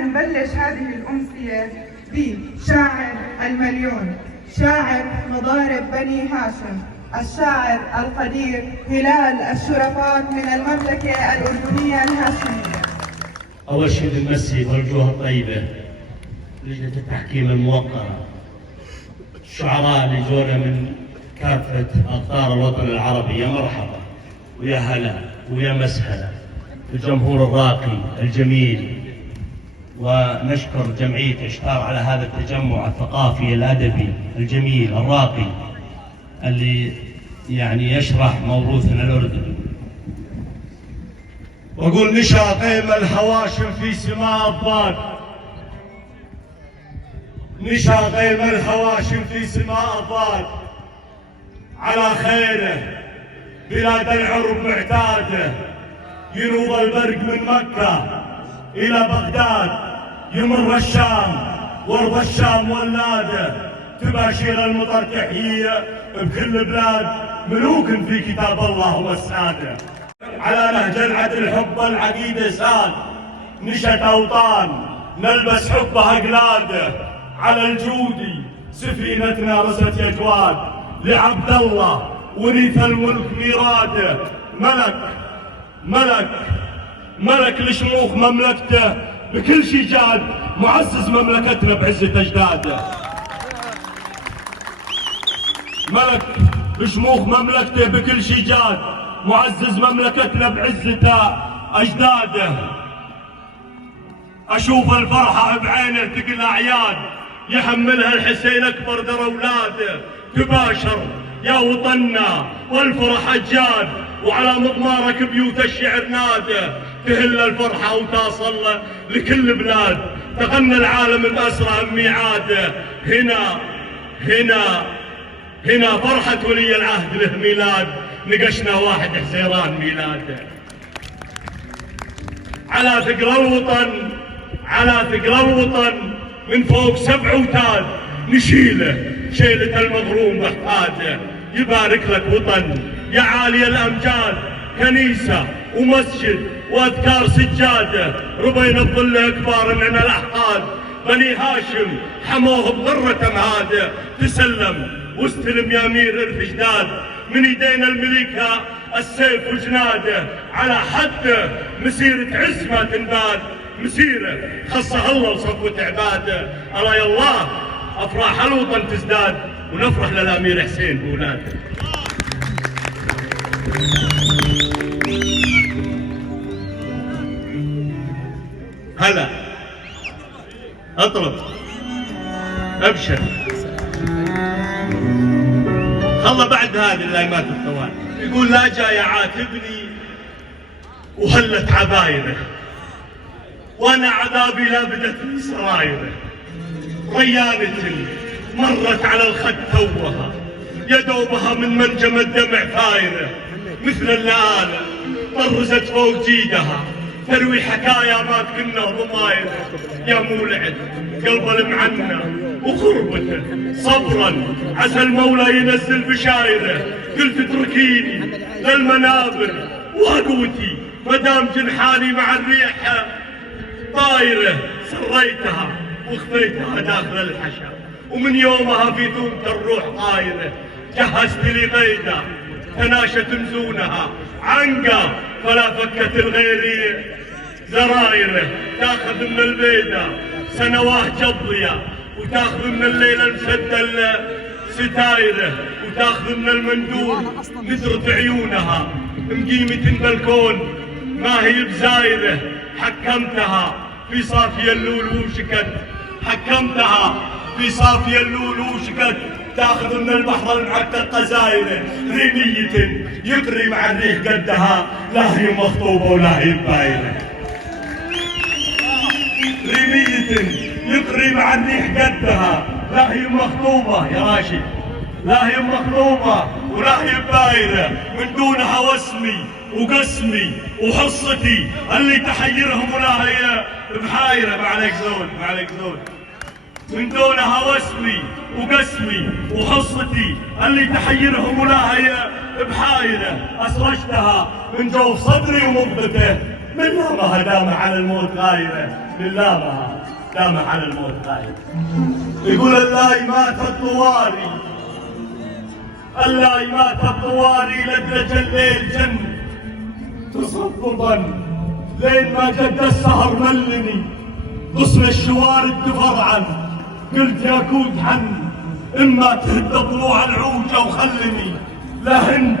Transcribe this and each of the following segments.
نبلش هذه الأمسية بشاعر المليون، شاعر مضارب بني هاشم، الشاعر القدير هلال الشرفات من المملكة الأردنية الهاشمية. أول شيء بنمسي بالوجوه الطيبة لجنة التحكيم الموقرة، الشعراء اللي جونا من كافة أقطار الوطن العربي، يا مرحبا ويا هلا ويا مسهلا، الجمهور الراقي الجميل. ونشكر جمعية إشتار على هذا التجمع الثقافي الأدبي الجميل الراقي اللي يعني يشرح موروثنا الأردني. وأقول نشا غيم الهواشم في سماء الضاد، نشا غيم الهواشم في سماء الضاد، على خيره بلاد العرب معتاده، ينوض البرق من مكة إلى بغداد، يمر الشام وارض الشام ولاده، تباشير المطر تحية بكل بلاد، ملوك في كتاب الله والسادة. على نهج العدل حب العقيدة ساد، نشت أوطان نلبس حبها أقلاده، على الجودي سفينتنا رست يا جواد، لعبد الله وريث الملك ميراده، ملك لشموخ مملكته بكل شي جاد، معزز مملكتنا بعزة أجداده. ملك لشموخ مملكته بكل شي جاد، معزز مملكتنا بعزة أجداده. أشوف الفرحة بعينه تقل أعياد، يحملها الحسين أكبر در أولاده، تباشر يا وطننا والفرح أجاد، وعلى مضمارك بيوت الشعر ناده، تهل الفرحة وتصل لكل بلاد، تغنى العالم بأسرع ميعاده. هنا فرحة ولي العهد له ميلاد، نقشنا 1 حزيران ميلاده. على ثقل الوطن من فوق 7 أوتاد، نشيله شيلة المغروم بحفاده. يبارك لك وطن يا عالي الأمجاد، كنيسة ومسجد وأذكار سجادة، ربينا بظله أكبار من الأحقاد، بني هاشم حموه بغرة مهاده. تسلم واستلم يا أمير الفجداد، من يدينا المليكة السيف وجناده، على حده مسيرة عز ما تنباد، مسيرة خصها الله وصفوة عباده. الله يا الله أفراح الوطن تزداد، ونفرح للأمير حسين بولاده. هلا اطلب ابشر، الله بعد هذه الايامات الطوال يقول لا جاي يعاتبني وهلت عبايره، وانا عذابي لا بدت من سرايره. ريانة مرت على الخد توها، يا دوبها من منجم الدمع فايره، مثل اللآلة طرزت فوق جيدها، تروي حكايا ما كنا ضمايره. يا مولعد قلب المعنى وخربته، صبرا عسى المولى ينزل بشايره. قلت اتركيني للمنابر وقوتي، مدام جنحاني مع الريح طايره. سريتها وخفيتها داخل الحشا، ومن يومها في ثومة الروح طايره. جهزت لي قيده تناشت مزونها، عنقه فلا فكت الغيريه. زرايره تاخذ من البيده سنواه جضيه، وتاخذ من الليل المسد ستايره، وتاخذ من المندور نزرة عيونها. مقيمة بالكون ما هي بزايره، حكمتها في صافي اللول وشكت، حكمتها في صافي اللول وشكت. تاخذ من البحر المعتق قزايره، ريمية يقري مع الريح قدها، لا هي مخطوبة ولا هي باينة. ريمية يقري مع الريح قدها، لا هي مخطوبة يا راشد، لا هي مخطوبة ولا هي باينة. من دونها واسمي وقسمي وحصتي اللي تحيرهم ولا هي بحايرة. ما عليك زول، ما عليك زول. من دونها واسمي وقسمي وحصتي اللي تحيرهم ولا هي بحايرة. أسرجتها من جوف صدري ومضبته، من لامها دام على الموت غايرة، من لامها دام على الموت غايرة. يقول اللاي مات الطواري، اللاي مات الطواري لدرج الليل جن تصففا لين ما جد السهر ملني، غصن الشوارد دفر عنه قلت يا كود حن اما تهد ضلوع العوجة وخلني، لا انت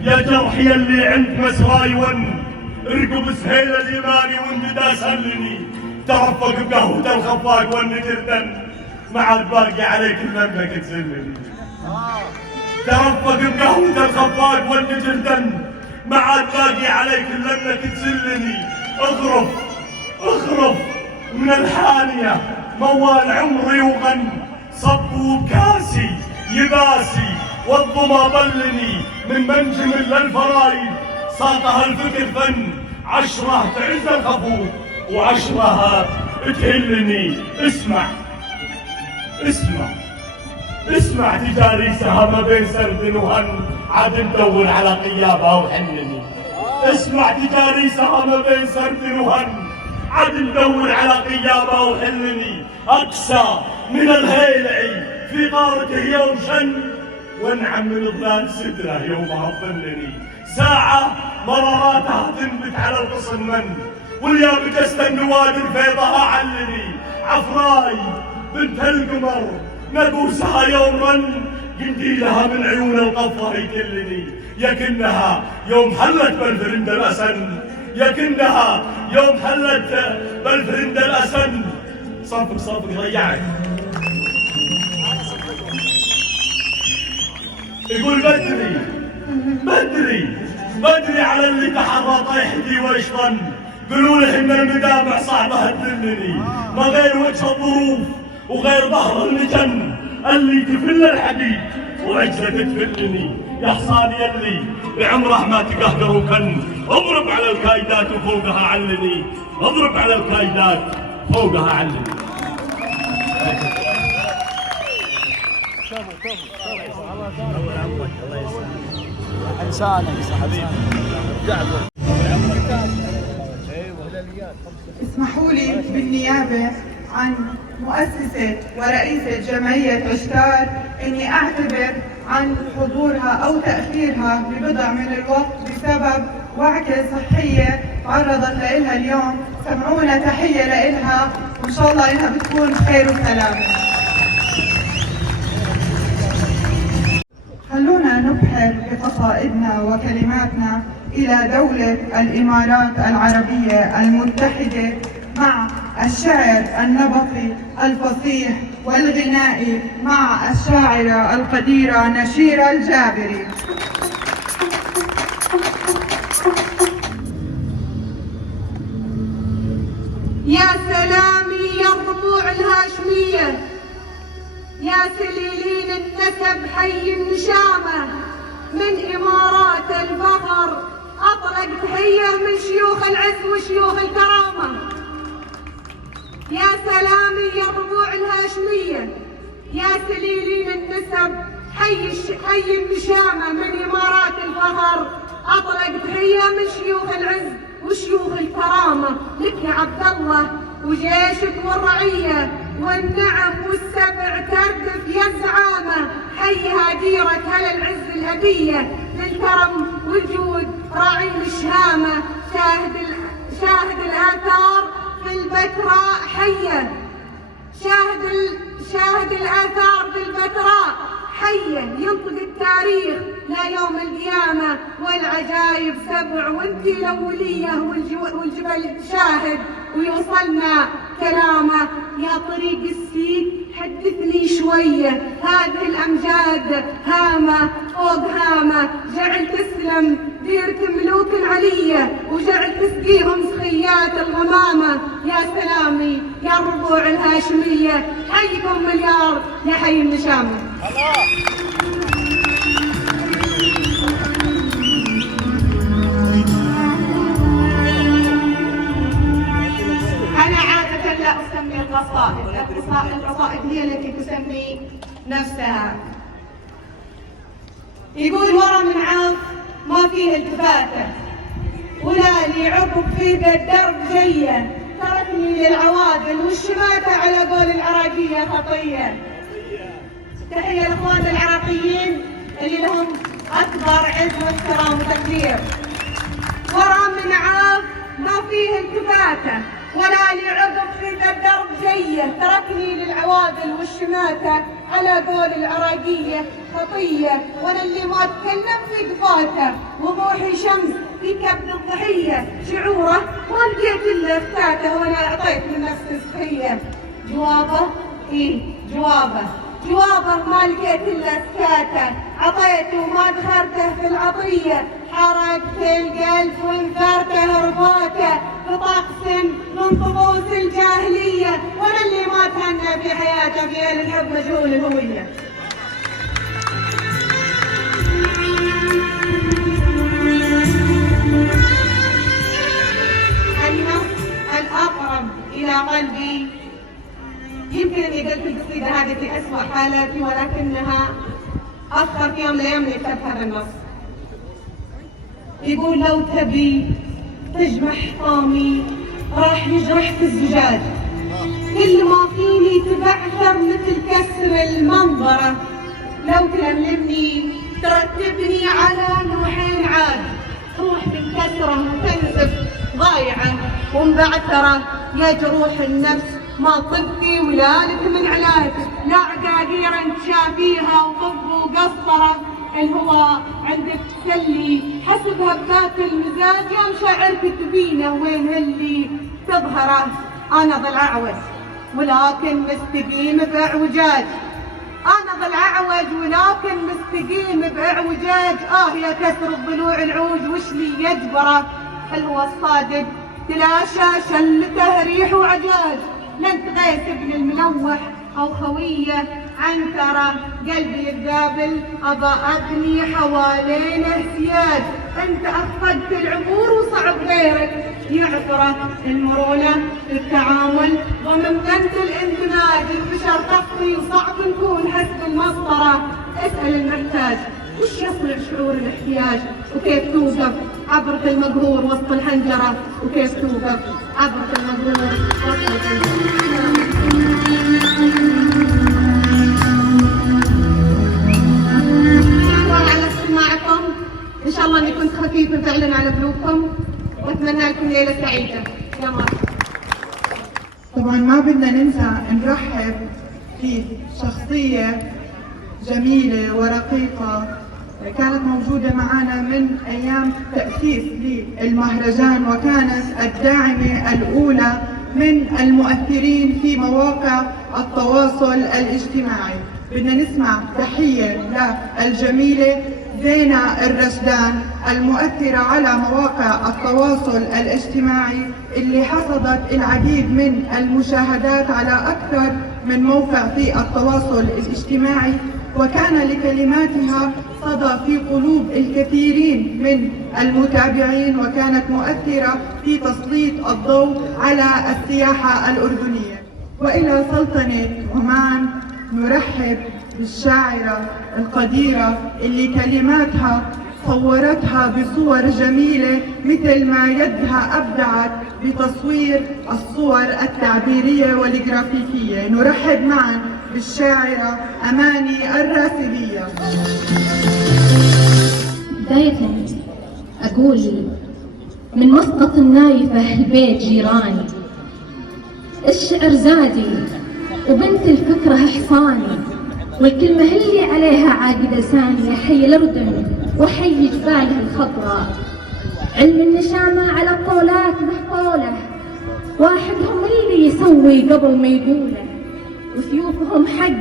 يا جرحي اللي عند مسراي ون ارقب سهيل اليماني والندى سلني، ترفق بقهوة الخفاق والنجردن ما عاد باقي عليك المملكة تسلني، ترفق بقهوة الخفاق والنجردن ما عاد باقي عليك المملكة تسلني، اغرف اغرف من الحانية موال عمري وغن صبوا بكاسي يباسي والظما ظلني من منجم للفرايد ساقها الفكر فن، 10 تعز الخفوف و10 تهلني. اسمع اسمع اسمع تجاري سهم بين سرد وهن عاد ندور على قيابها وحنني، اسمع تجاري سهم بين سرد وهن عاد ندور على قيابها وحنني، اقسى من الهيلعي في غارته يوم شن وانعم من ظلال سدره يومها تظلني، ساعة مراراتها تنبت على الغصن من واليا بجست النوادر فيضها علني، عفراي بنت القمر نقوسها يوم رن قنديلها من عيون القفة يكلني، يكنها يوم حلت بالفرند الأسن، يكنها يوم حلت بالفرند الأسن. صفق صفق ضيعك. يقول بدري على اللي تحرى طيحتي ويشطن، قولوا له ان المدامع صعبه تذلني، ما غير وجه الظروف وغير ظهر المجن اللي تفل الحديد وعجله تفلني، يا حصان يلي بعمره ما تقهقر وكن اضرب على الكايدات وفوقها علني، اضرب على الكايدات فوقها علني. اسمحوا لي بالنيابة عن مؤسسة ورئيسة جمعية عشتار اني اعتذر عن حضورها او تأخيرها ببضع من الوقت بسبب وعكة صحية تعرضت لها اليوم. سمعونا تحية لها وان شاء الله انها بتكون خير وسلامة. خلونا نبحر بقصائدنا وكلماتنا إلى دولة الإمارات العربية المتحدة مع الشعر النبطي الفصيح والغنائي مع الشاعرة القديرة نشيرة الجابري. يا سلامي يا الربوع الهاشمية، يا سليلين النسب حي النشامة، من إمارات الفخر أطلق تحية من شيوخ العز وشيوخ الكرامة. يا سلامي يا الربوع الهاشمية، يا سليلين النسب حي النشامة، من إمارات الفخر أطلق تحية من شيوخ العز وشيوخ الكرامة. لك يا عبد الله وجيشك والرعية والنعم والسبع تردف يا الزعامة، حيها ديرة هلا العز الأبية للكرم والجود راعي الشهامة، شاهد الآثار في البتراء حية، شاهد الآثار في البتراء حية، ينطق التاريخ لا يوم القيامة والعجائب سبع، وانتي الأولية والجبل شاهد ويوصلنا كلامه. يا طريق السيد حدثني شوية، هذه الأمجاد هامة فوق هامة، جعل تسلم ديرة ملوك علية وجعل تسقيهم سخيات الغمامة. يا سلامي يا الربوع الهاشمية، حيكم مليار يا حي النشامة. أنا عادة لا أسمي القصائد هي التي تسمي نفسها. يقول ورا من عاف ما فيه التفاتة، ولا لي عقب في ذا الدرب جيه، تركني للعوادل والشماتة على قول العراقية خطية. تحية لإخوان العراقيين اللي لهم أكبر عز واحترام وتقدير. ورا من عاف ما فيه التفاتة، ولا لي عقب في ذا الدرب جيه، تركني للعوادل والشماتة على قول العراقية خطية. وانا اللي ما اتكلم في قفاته، وضوحي شمس في كبد الضحية، شعوره ما لقيت الا فتاته، وانا اعطيت من نفسي سخية. جوابه جوابه ما لقيت الا سكاته، عطيته وما دخلته في العطية، حركت القلب وانثرته رباته، بطقس من طقوس الجاهلية. وانا اللي ما تهنى في حياته في الحب مجهول الهوية. النص الأقرب إلى قلبي، يمكن اني قلت القصيدة هذه في أسوأ حالاتي، ولكنها أكثر في يوم من الأيام كتبت هذا النص. يقول لو تبي تجمح حطامي راح يجرح في الزجاج، كل ما فيني تبعثر مثل كسر المنظرة، لو تلملمني ترتبني على لوحين عاد، روح بالكسرة وتنزف ضايعة ومبعثرة. يا جروح النفس ما طبقي ولا لك من علاج، لا عقاقير انت شافيها وطب وقسطرة، الهوى عندك تسلي حسب هبات المزاج، يا مشاعر كتبينه وين اللي تظهره. انا ظل اعوج ولكن مستقيم باعوجاج، انا ظل اعوج ولكن مستقيم باعوجاج. يا كسر الضلوع العوج وش لي يجبره، الهوى الصادق تلاشى شلته ريح وعجاج، لن تغيث ابن الملوح او خويه عنترة، قلبي الذابل ابى ابني حوالينه سياج. انت افقدت العبور وصعب غيرك يعبره، المرونه في التعامل ومن قنت الاندماج، البشر تخفي وصعب نكون حسب المسطره. اسال المحتاج وش يصنع شعور الاحتياج، وكيف توقف عبرة المقهور وسط الحنجرة، وكيف توقف عبرة المقهور وسط الحنجرة. شكرا على استماعكم، ان شاء الله اني كنت خفيفة فعلا على قلوبكم، واتمنى لكم ليلة سعيدة. يا مرحبا. طبعا ما بدنا ننسى نرحب في شخصية جميلة ورقيقة كانت موجودة معنا من أيام تأسيس للمهرجان، وكانت الداعمة الأولى من المؤثرين في مواقع التواصل الاجتماعي. بدنا نسمع تحية للجميلة زينة الرشدان المؤثرة على مواقع التواصل الاجتماعي، اللي حصدت العديد من المشاهدات على أكثر من موقع في التواصل الاجتماعي، وكان لكلماتها صدى في قلوب الكثيرين من المتابعين، وكانت مؤثرة في تسليط الضوء على السياحة الأردنية. وإلى سلطنة عمان نرحب بالشاعرة القديرة اللي كلماتها صورتها بصور جميلة، مثل ما يدها أبدعت بتصوير الصور التعبيرية والجرافيكية. نرحب معا بالشاعرة أماني الراسبية. بداية أقول من مسقط النايفة البيت جيراني، الشعر زادي وبنت الفكرة حصاني، والكلمة اللي عليها عاقدة ثانية، حي الأردن وحي جبالها الخضراء. علم النشامة على الطولات محطولة، واحدهم اللي يسوي قبل ما يقوله، وسيوفهم حق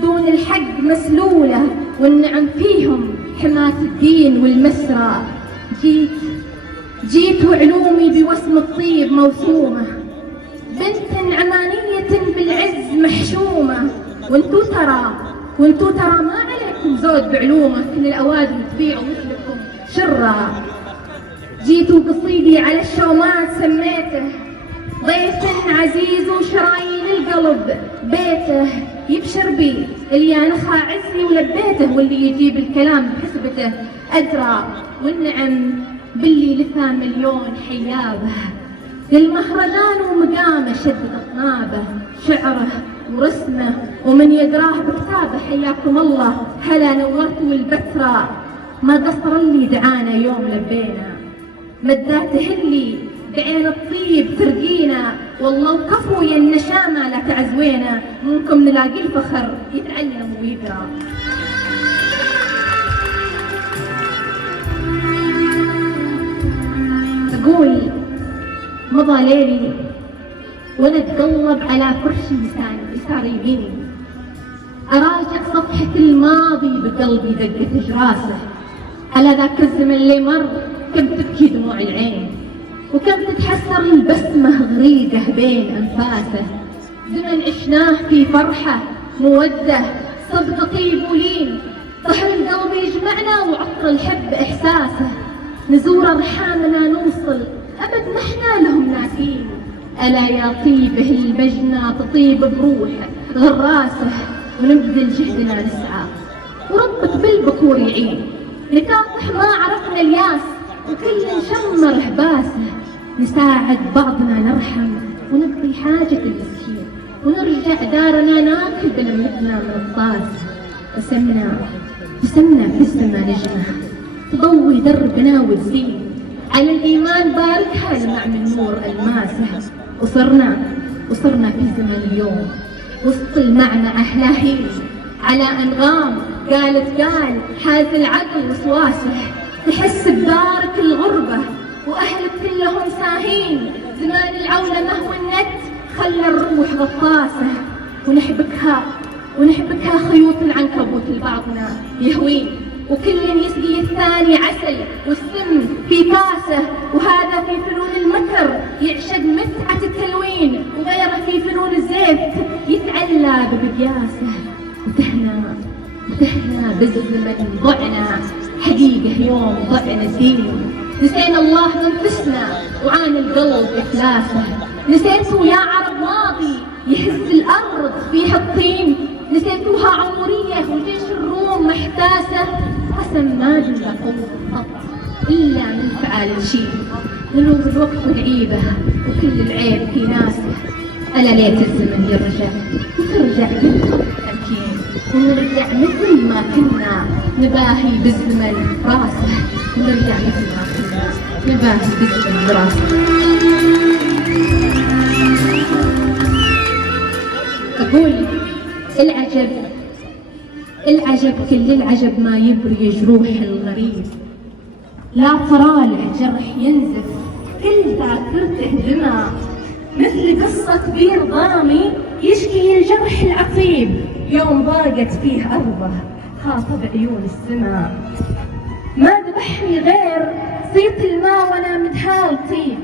دون الحق مسلولة، والنعم فيهم حماة الدين والمسرى. جيت وعلومي بوسم الطيب موسومة، بنت عمانية بالعز محشومة، وانتو ترى ما عليكم زود بعلومه، كل الأوادم تبيعوا مثلكم شرة. جيتوا قصيدي على الشومات سميته، ضيف عزيز وشرايين القلب بيته، يبشر بي اللي أنخى عزي ولبيته، واللي يجيب الكلام بحسبته أدرى. والنعم باللي لثى مليون حيابه، للمهرجان ومقامه شدد اطنابه، شعره ورسمه ومن يقراه بكتابه. حياكم الله هلا نورتوا البتراء، ما قصر اللي دعانا يوم لبينا، مداته اللي بعين الطيب ترقينا، والله وكفو يا النشامه لا تعزوينا، منكم نلاقي الفخر يتعلم ويقرا. أقول مضى ليلي وأنا أتقلب على فرشي يسار يميني، أراجع صفحة الماضي بقلبي دقة جراسه، على ذاك الزمن اللي مر كم تبكي دموع العين، وكم تتحسر البسمة غريقة بين أنفاسه، زمن عشناه في فرحة مودة صدق طيب ولين، طحن القلب يجمعنا وعطر الحب إحساسه، نزور أرحامنا نوصل أبد نحنا لهم ناسين، ألا يا طيبه المجنى تطيب بروحه غراسه، ونبذل جهدنا نسعى وربك بالبكور يعين، نكافح ما عرفنا الياس وكل نشمر باسه، نساعد بعضنا نرحم ونقضي حاجة المسكين، ونرجع دارنا ناكل بلمتنا من الطاس، وسمنا في السما نجمة تضوي دربنا وتزين، على الإيمان باركها لمع من نور ألماسه، وصرنا في زمن اليوم وسط المعنى لاهين، على أنغام قالت قال حاز العقل وسواسه، تحس بدارك الغربة وأهلك كلهم ساهين، زمان العولمة والنت خلى الروح غطاسه، ونحبكها خيوط العنكبوت لبعضنا يهوين، وكل يسقي الثاني عسل والسم في كاسه، وهذا في فنون المكر يعشق متعة التلوين، وغيره في فنون الزيت يتعلى ببقياسه، وتهنا بالزمن ضعنا حقيقة يوم ضعنا الدين، نسينا الله بانفسنا وعانى القلب إفلاسه، نسيتوا يا عرب ماضي يهز الأرض فيها الطين، نسيتوها عمورية وجيش الروم محتاسة، قسم ما جل قوة الخط إلا من فعال الشيء، نلوم الوقت والعيبة وكل العيب في ناسه، ألا ليت الزمن يرجع وترجع بنت التمكين، ونرجع مثل ما كنا نباهي بالزمن راسه، ونرجع مثل ما كنا نباهي بالزمن راسه. أقول العجب كل العجب ما يبري جروح الغريب، لا تراله جرح ينزف كل ذاكرته دمى، مثل قصة بير ضامي يشكي الجرح العصيب، يوم ضاقت فيه أرضه خاطب عيون السماء، ما ذبحني غير صيت الماء وانا مدهال طيب،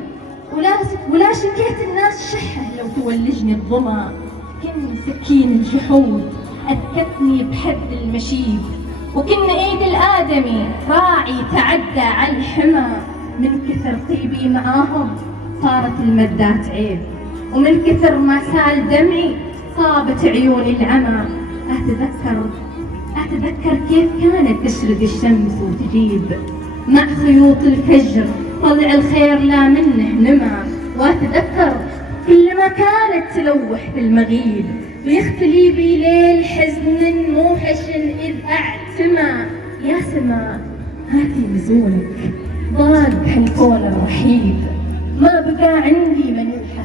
ولا شكيت الناس شحه لو تولجني الظما، كن سكين الجحود أذكتني بحد المشيب، وكن ايد الآدمي راعي تعدى على الحمى، من كثر طيبي معاهم صارت المدات عيب، ومن كثر ما سال دمعي صابت عيوني العمى، أتذكر كيف كانت تشرق الشمس وتجيب، مع خيوط الفجر طلع الخير لا منه نما، وأتذكر كل ما كانت تلوح في المغيب، ويختلي بي ليل حزن موحش إذ أعتمى، يا سما هاتي مزونك ضاق حلكون الرحيب، ما بقى عندي منوحة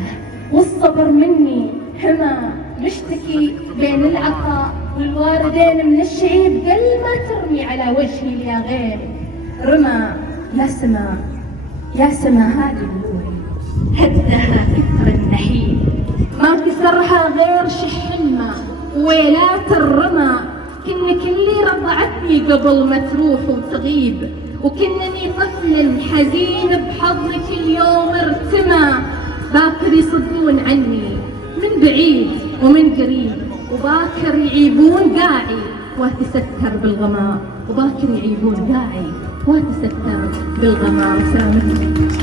والصبر مني حمى، مشتكي بين العطاء والواردين من الشعيب، قل ما ترمي على وجهي يا غير رمى، يا سما هذه بلوري هدها كثر النحيب، ما كسرها غير شح الماء ويلات الرمى، كنك اللي رضعتني قبل ما تروح وتغيب، وكنني طفل حزين بحضنك اليوم ارتمى، باكر يصدون عني من بعيد ومن قريب، وباكر يعيبون قاعي واتستر بالغماء، وباكر يعيبون قاعي واتستر بالغماء. سلامتك.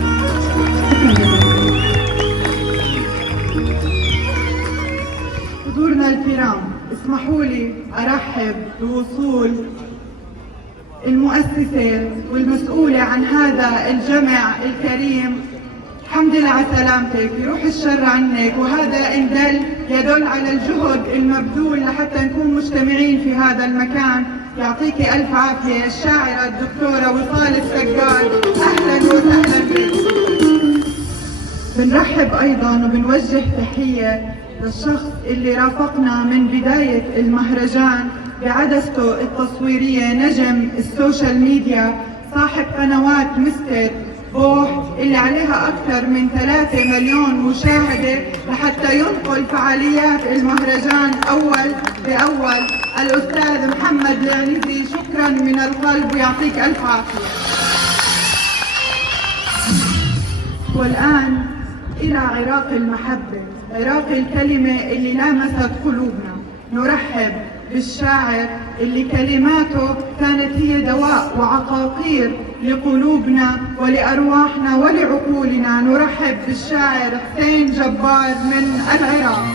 حضورنا الكرام، اسمحوا لي أرحب بوصول المؤسسة والمسؤولة عن هذا الجمع الكريم، الحمد لله على سلامتك، يروح الشر عنك. وهذا إن يدل على الجهد المبذول لحتى نكون مجتمعين في هذا المكان. يعطيكي ألف عافية الشاعرة الدكتورة وصال السجاد، أهلا وسهلا بك. بنرحب أيضا وبنوجه تحية للشخص اللي رافقنا من بداية المهرجان بعدسته التصويرية، نجم السوشيال ميديا، صاحب قنوات مستر بوح اللي عليها أكثر من 3 مليون مشاهدة لحتى ينقل فعاليات المهرجان أول بأول. الأستاذ محمد العنزي، شكرا من القلب ويعطيك ألف عافية. والآن إلى عراق المحبة، عراق الكلمة اللي لامست قلوبنا. نرحب بالشاعر اللي كلماته كانت هي دواء وعقاقير لقلوبنا ولأرواحنا ولعقولنا. نرحب بالشاعر حسين جبار من العراق.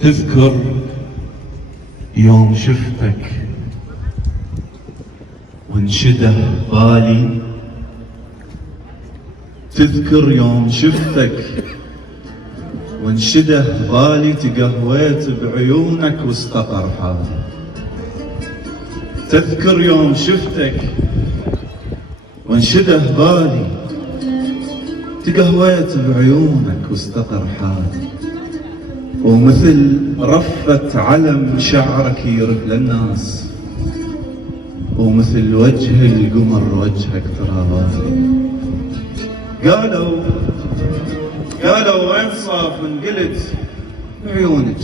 تذكر يوم شفتك وانشده بالي، تذكر يوم شفتك وانشده بالي، تقهويت بعيونك واستقر حالي. تذكر يوم شفتك وانشده بالي، تقهويت بعيونك واستقر حالي. ومثل رفة علم شعرك يرف للناس، ومثل وجه القمر وجهك ترى غالي. قالوا وين صافن؟ قلت بعيونك.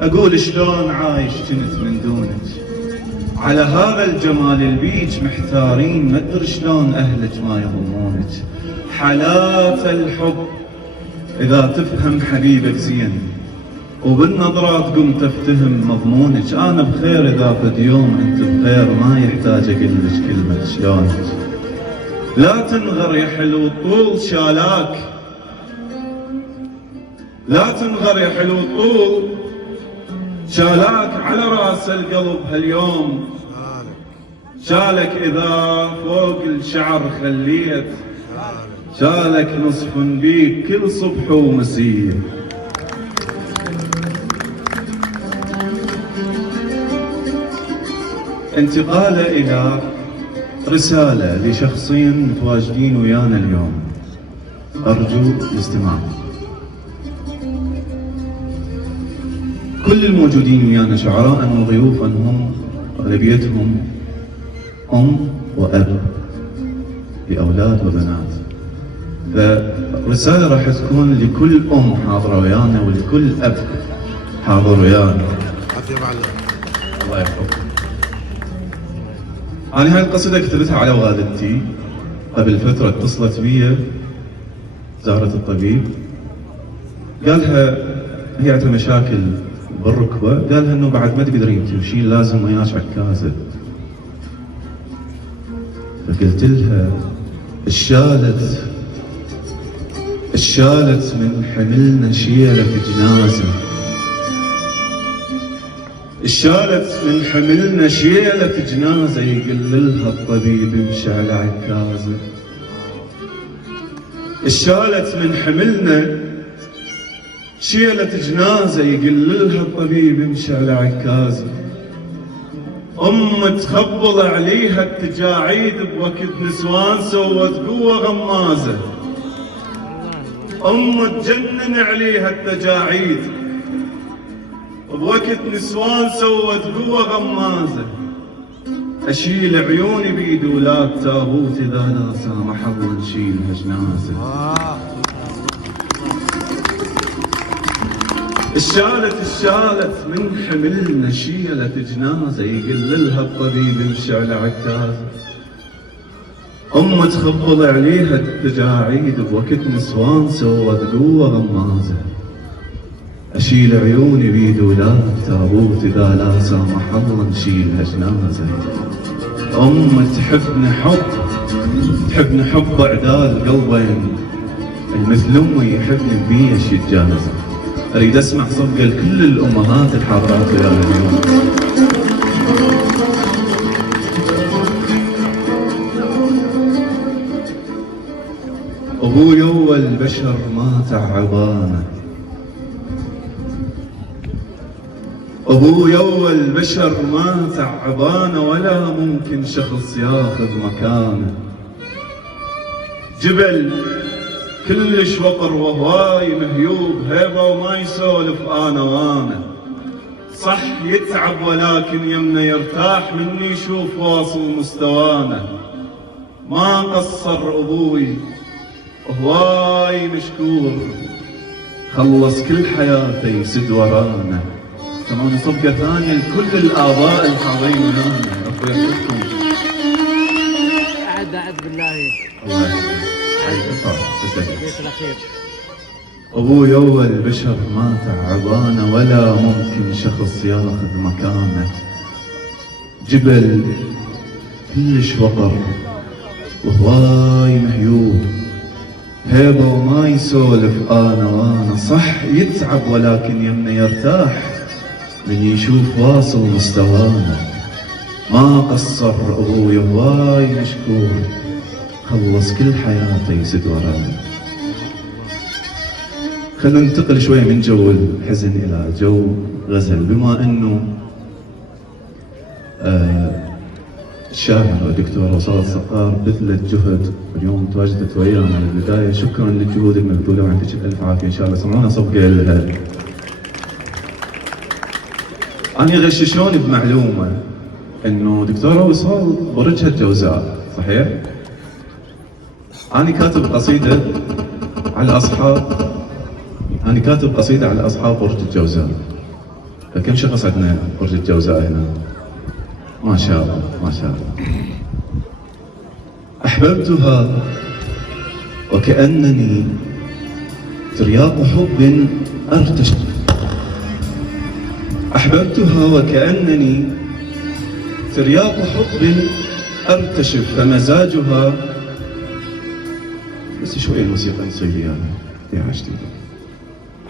اقول شلون عايش كنت من دونك، على هذا الجمال البيج محتارين، ما ادري شلون اهلك ما يضمونك. حالات الحب اذا تفهم حبيبك زين، وبالنظرات قمت افتهم مضمونك. انا بخير اذا فد يوم انت بخير، ما يحتاج اقلك كلمة شلونك. لا تنغر يا حلو الطول شالاك، لا تنغر يا حلو الطول شالاك، على راس القلب هاليوم شالك. اذا فوق الشعر خليت شالك نصف بيك كل صبح ومسية. انتقال الى رسالة لشخصين متواجدين ويانا اليوم، أرجو الاستماع. كل الموجودين ويانا شعراء وضيوفا هم أغلبيتهم أم وأب لأولاد وبنات، فرسالة راح تكون لكل أم حاضرة ويانا ولكل أب حاضر ويانا. الله يحفظك. أنا هاي القصيدة كتبتها على والدتي قبل فترة. اتصلت بي زهرة الطبيب، قالها هي عندها مشاكل بالركبة، قالها إنه بعد ما تقدرين تمشين لازم وياك عكازة. فقلت لها الشالت من حملنا شيلة جنازة، الشالت من حملنا شيلة جنازة، يقللها الطبيب امشي على عكازة. الشالت من حملنا شيلة جنازة، يقللها الطبيب امشي على عكازة. تخبل عليها التجاعيد بوقت نسوان سوت قوة غمازة. تجنن عليها التجاعيد بوقت نسوان سوت قوة غمازة. أشيل عيوني بيد ولاد تابوت، إذا لا سامح الله نشيلها جنازة. الشالت من حملنا شيلة جنازة، يقللها الطبيب امشي على عكازة. تخبل عليها التجاعيد بوقت نسوان سوت قوة غمازة. أشيل عيوني بيد ولاد تابوت، إذا لا سامح الله نشيلها جنازة. تحبني حب عدال قلبين، المثل أمي يحبني بيش يتجازى. اريد اسمع صفقه لكل الامهات الحاضرات ويانا اليوم. ابوي اول بشر ما تعبانه، ابوي اول بشر ما تعبانه، ولا ممكن شخص ياخذ مكانه. جبل كلش وقر وهواي مهيوب، هيبه وما يسولف انا وانا. صح يتعب ولكن يمنا يرتاح، مني يشوف واصل مستوانا. ما قصر ابوي هواي مشكور، خلص كل حياته يسد ورانا. تمام صفقة ثانية لكل الآباء الحاضرين ويانا. ربي يحفظكم. أعد بالله. الله يحفظك. أبوي أول بشر ما تعبانه، ولا ممكن شخص ياخذ مكانه. جبل كلش وقر وهواي مهيوب، هيبه وما يسولف انا وانا. صح يتعب ولكن يمنا يرتاح، من يشوف واصل مستوانا. ما قصر ابوي هواي مشكور، خلص كل حياته يسد ورانا. خلينا ننتقل شوي من جو الحزن الى جو غزل، بما انه الشاعر الدكتور وصال الصقار بذلت جهد واليوم تواجدت ويانا من البدايه. شكرا للجهود المبذوله ويعطيك الف عافيه ان شاء الله. سمعونا صفقه لها. أنا غششوني بمعلومه انه دكتوره وصال برجها الجوزاء، صحيح؟ أنا كاتب قصيده على اصحاب برج الجوزاء. فكم شخص عندنا برج الجوزاء هنا؟ ما شاء الله ما شاء الله. أحببتها وكأنني ترياق حب أرتشف، أحببتها وكأنني ترياق حب أرتشف، فمزاجها بس شوية الموسيقى نصيلي أنا يا عشتي.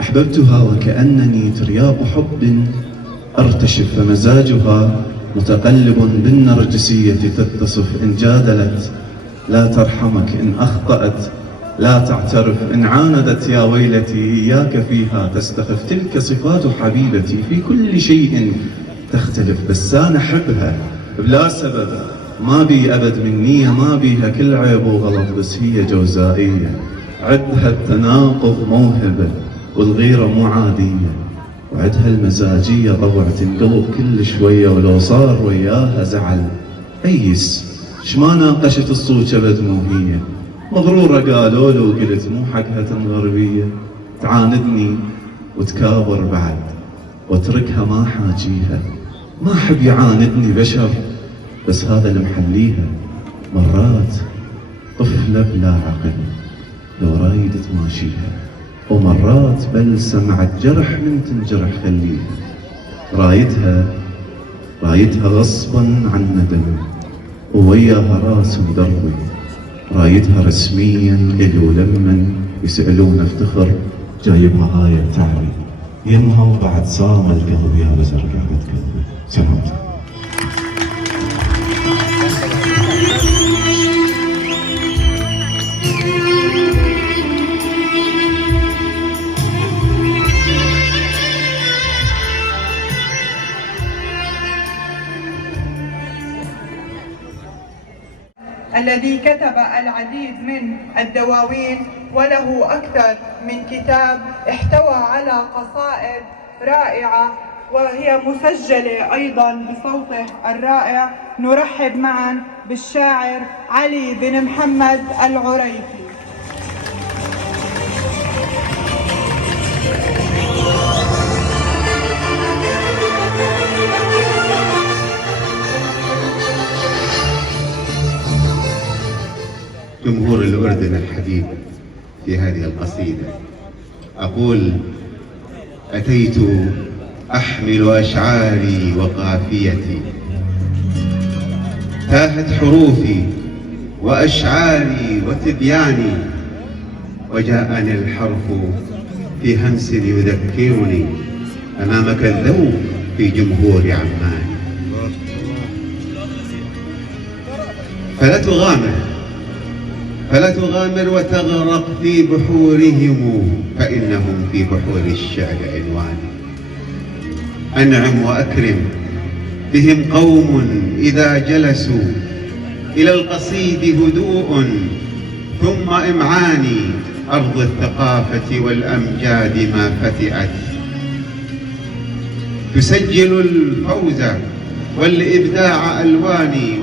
أحببتها وكأنني ترياق حب أرتشف، فمزاجها متقلب بالنرجسية تتصف. إن جادلت لا ترحمك، إن أخطأت لا تعترف، إن عاندت يا ويلتي إياك فيها تستخف. تلك صفات حبيبتي في كل شيء تختلف، بس أنا أحبها بلا سبب، ما بي أبد من نية، ما بيها كل عيب وغلط، بس هي جوزائية. عدها التناقض موهبة والغيرة مو عادية، وعدها المزاجية طبع تنقلب كل شوية، ولو صار وياها زعل أيس. شما ناقشت الصوت أبد مو هي، مغرورة قالوا له وقلت مو حقها غربية. تعاندني وتكابر بعد واتركها ما حاجيها، ما أحب يعاندني بشر بس هذا اللي محليها. مرات طفلة بلا عقل لو رايد تماشيها، ومرات بلسم عالجرح من تنجرح خليها. رايدها غصبا عن ندم ووياها راس مدروي، رايدها رسميا إلي ولما يسألون افتخر جايبها هاي التعري. يمها وبعد صام القلب يا بزرق عبد قلبي. سلامتك. الذي كتب العديد من الدواوين وله أكثر من كتاب احتوى على قصائد رائعة وهي مسجلة أيضا بصوته الرائع. نرحب معا بالشاعر علي بن محمد العريفي. جمهور الأردن الحبيب، في هذه القصيدة أقول: أتيت أحمل أشعاري وقافيتي، تاهت حروفي وأشعاري وتبياني، وجاءني الحرف في همس يذكرني أمامك الذوب في جمهور عمان. فلا تغامر وتغرق في بحورهم، فإنهم في بحور الشعر عنوان. أنعم وأكرم بهم قوم إذا جلسوا إلى القصيد هدوء ثم إمعاني. أرض الثقافة والأمجاد ما فتئت، تسجل الفوز والإبداع ألواني.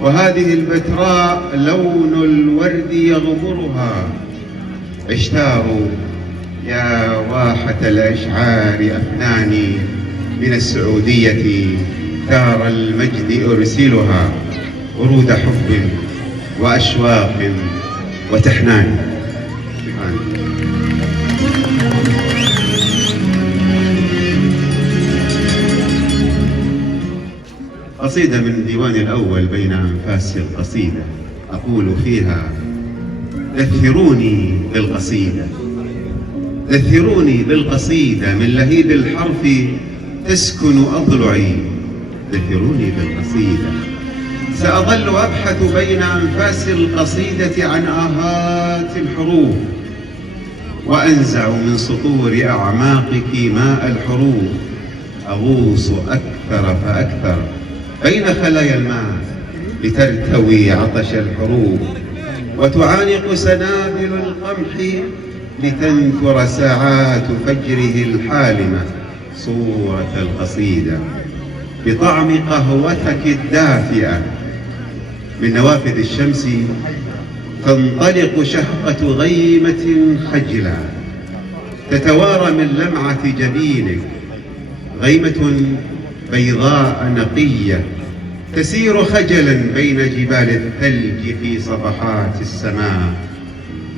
وهذه البتراء لون الورد يغمرها. عشتار يا واحة الأشعار أفناني، من السعودية دار المجد أرسلها. ورود حب وأشواق وتحنان. قصيدة من الديوان الأول بين أنفاس القصيدة، أقول فيها: ذكروني بالقصيدة من لهيب الحرف تسكن أضلعي. ذكروني بالقصيدة، سأظل أبحث بين أنفاس القصيدة عن آهات الحروف، وأنزع من سطور أعماقك ماء الحروف. أغوص أكثر فأكثر بين خلايا الماء لترتوي عطش الحروف، وتعانق سنابل القمح لتنثر ساعات فجره الحالمة صورة القصيدة. بطعم قهوتك الدافئة من نوافذ الشمس تنطلق شهقة غيمة خجلة تتوارى من لمعة جبينك. غيمة بيضاء نقية تسير خجلا بين جبال الثلج في صفحات السماء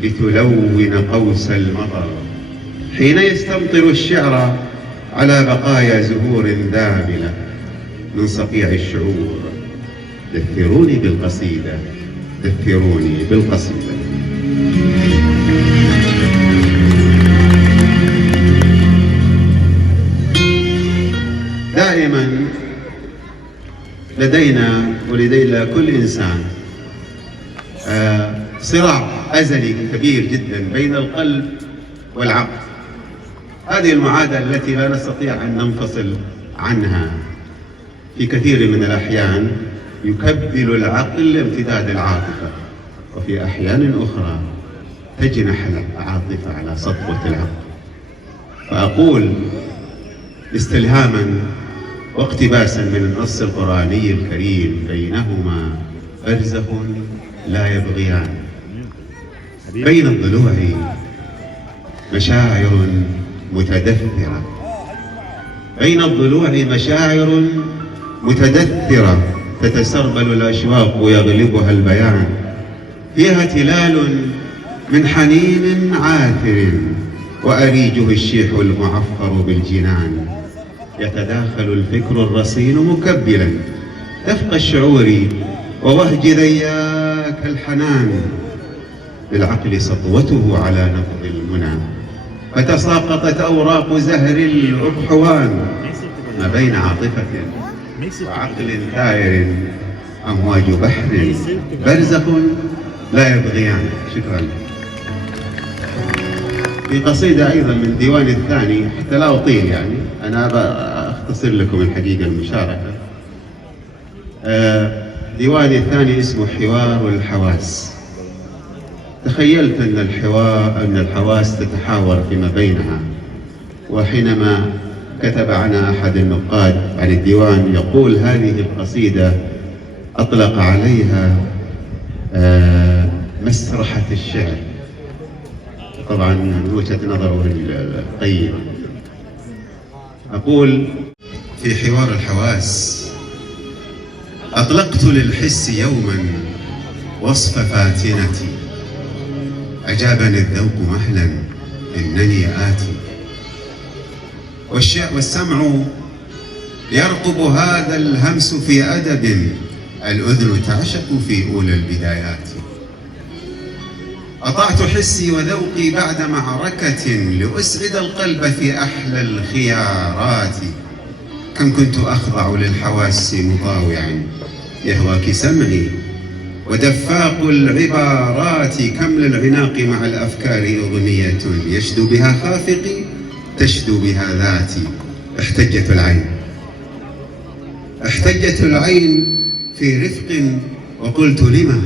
لتلون قوس المطر حين يستمطر الشعر على بقايا زهور ذابلة من صقيع الشعور. ذكروني بالقصيدة، ذكروني بالقصيدة. دائما لدينا ولدي كل إنسان صراع أزلي كبير جدا بين القلب والعقل. هذه المعادلة التي لا نستطيع أن ننفصل عنها. في كثير من الأحيان يكبل العقل امتداد العاطفة، وفي أحيان أخرى تجنح العاطفة على سطوة العقل. فأقول استلهاما واقتباسا من النص القرآني الكريم: بينهما برزخ لا يبغيان. بين الضلوع مشاعر متدثرة، بين الضلوع مشاعر متدثرة تتسربل الأشواق ويغلبها البيان. فيها تلال من حنين عاثر وأريجه الشيح المعفر بالجنان. يتداخل الفكر الرصين مكبلا دفق الشعور ووهج ذياك الحنان. بالعقل سطوته على نبض المنى، فتساقطت أوراق زهر الأبحوان. ما بين عاطفة وعقل ثائر أمواج بحر، برزخ لا يبغيان. شكرا. في قصيدة أيضا من الديوان الثاني، حتى لا أطيل يعني، أنا أختصر لكم الحقيقة المشاركة. الديوان الثاني اسمه حوار الحواس. تخيلت أن الحواس تتحاور فيما بينها، وحينما كتب عنها أحد النقاد عن الديوان يقول: هذه القصيدة أطلق عليها مسرحة الشعر، طبعا من وجهة نظره القيمة. أقول في حوار الحواس: أطلقت للحس يوما وصف فاتنتي، أجابني الذوق مهلا إنني آتي، والسمع يرقب هذا الهمس في أدب، الأذن تعشق في أولى البدايات. أطعت حسي وذوقي بعد معركة لأسعد القلب في أحلى الخيارات. كم كنت أخضع للحواس مطاوعا يهواك سمعي ودفاق العبارات. كم للعناق مع الأفكار أغنية يشدو بها خافقي تشدو بها ذاتي. احتجت العين في رفق وقلت لما؟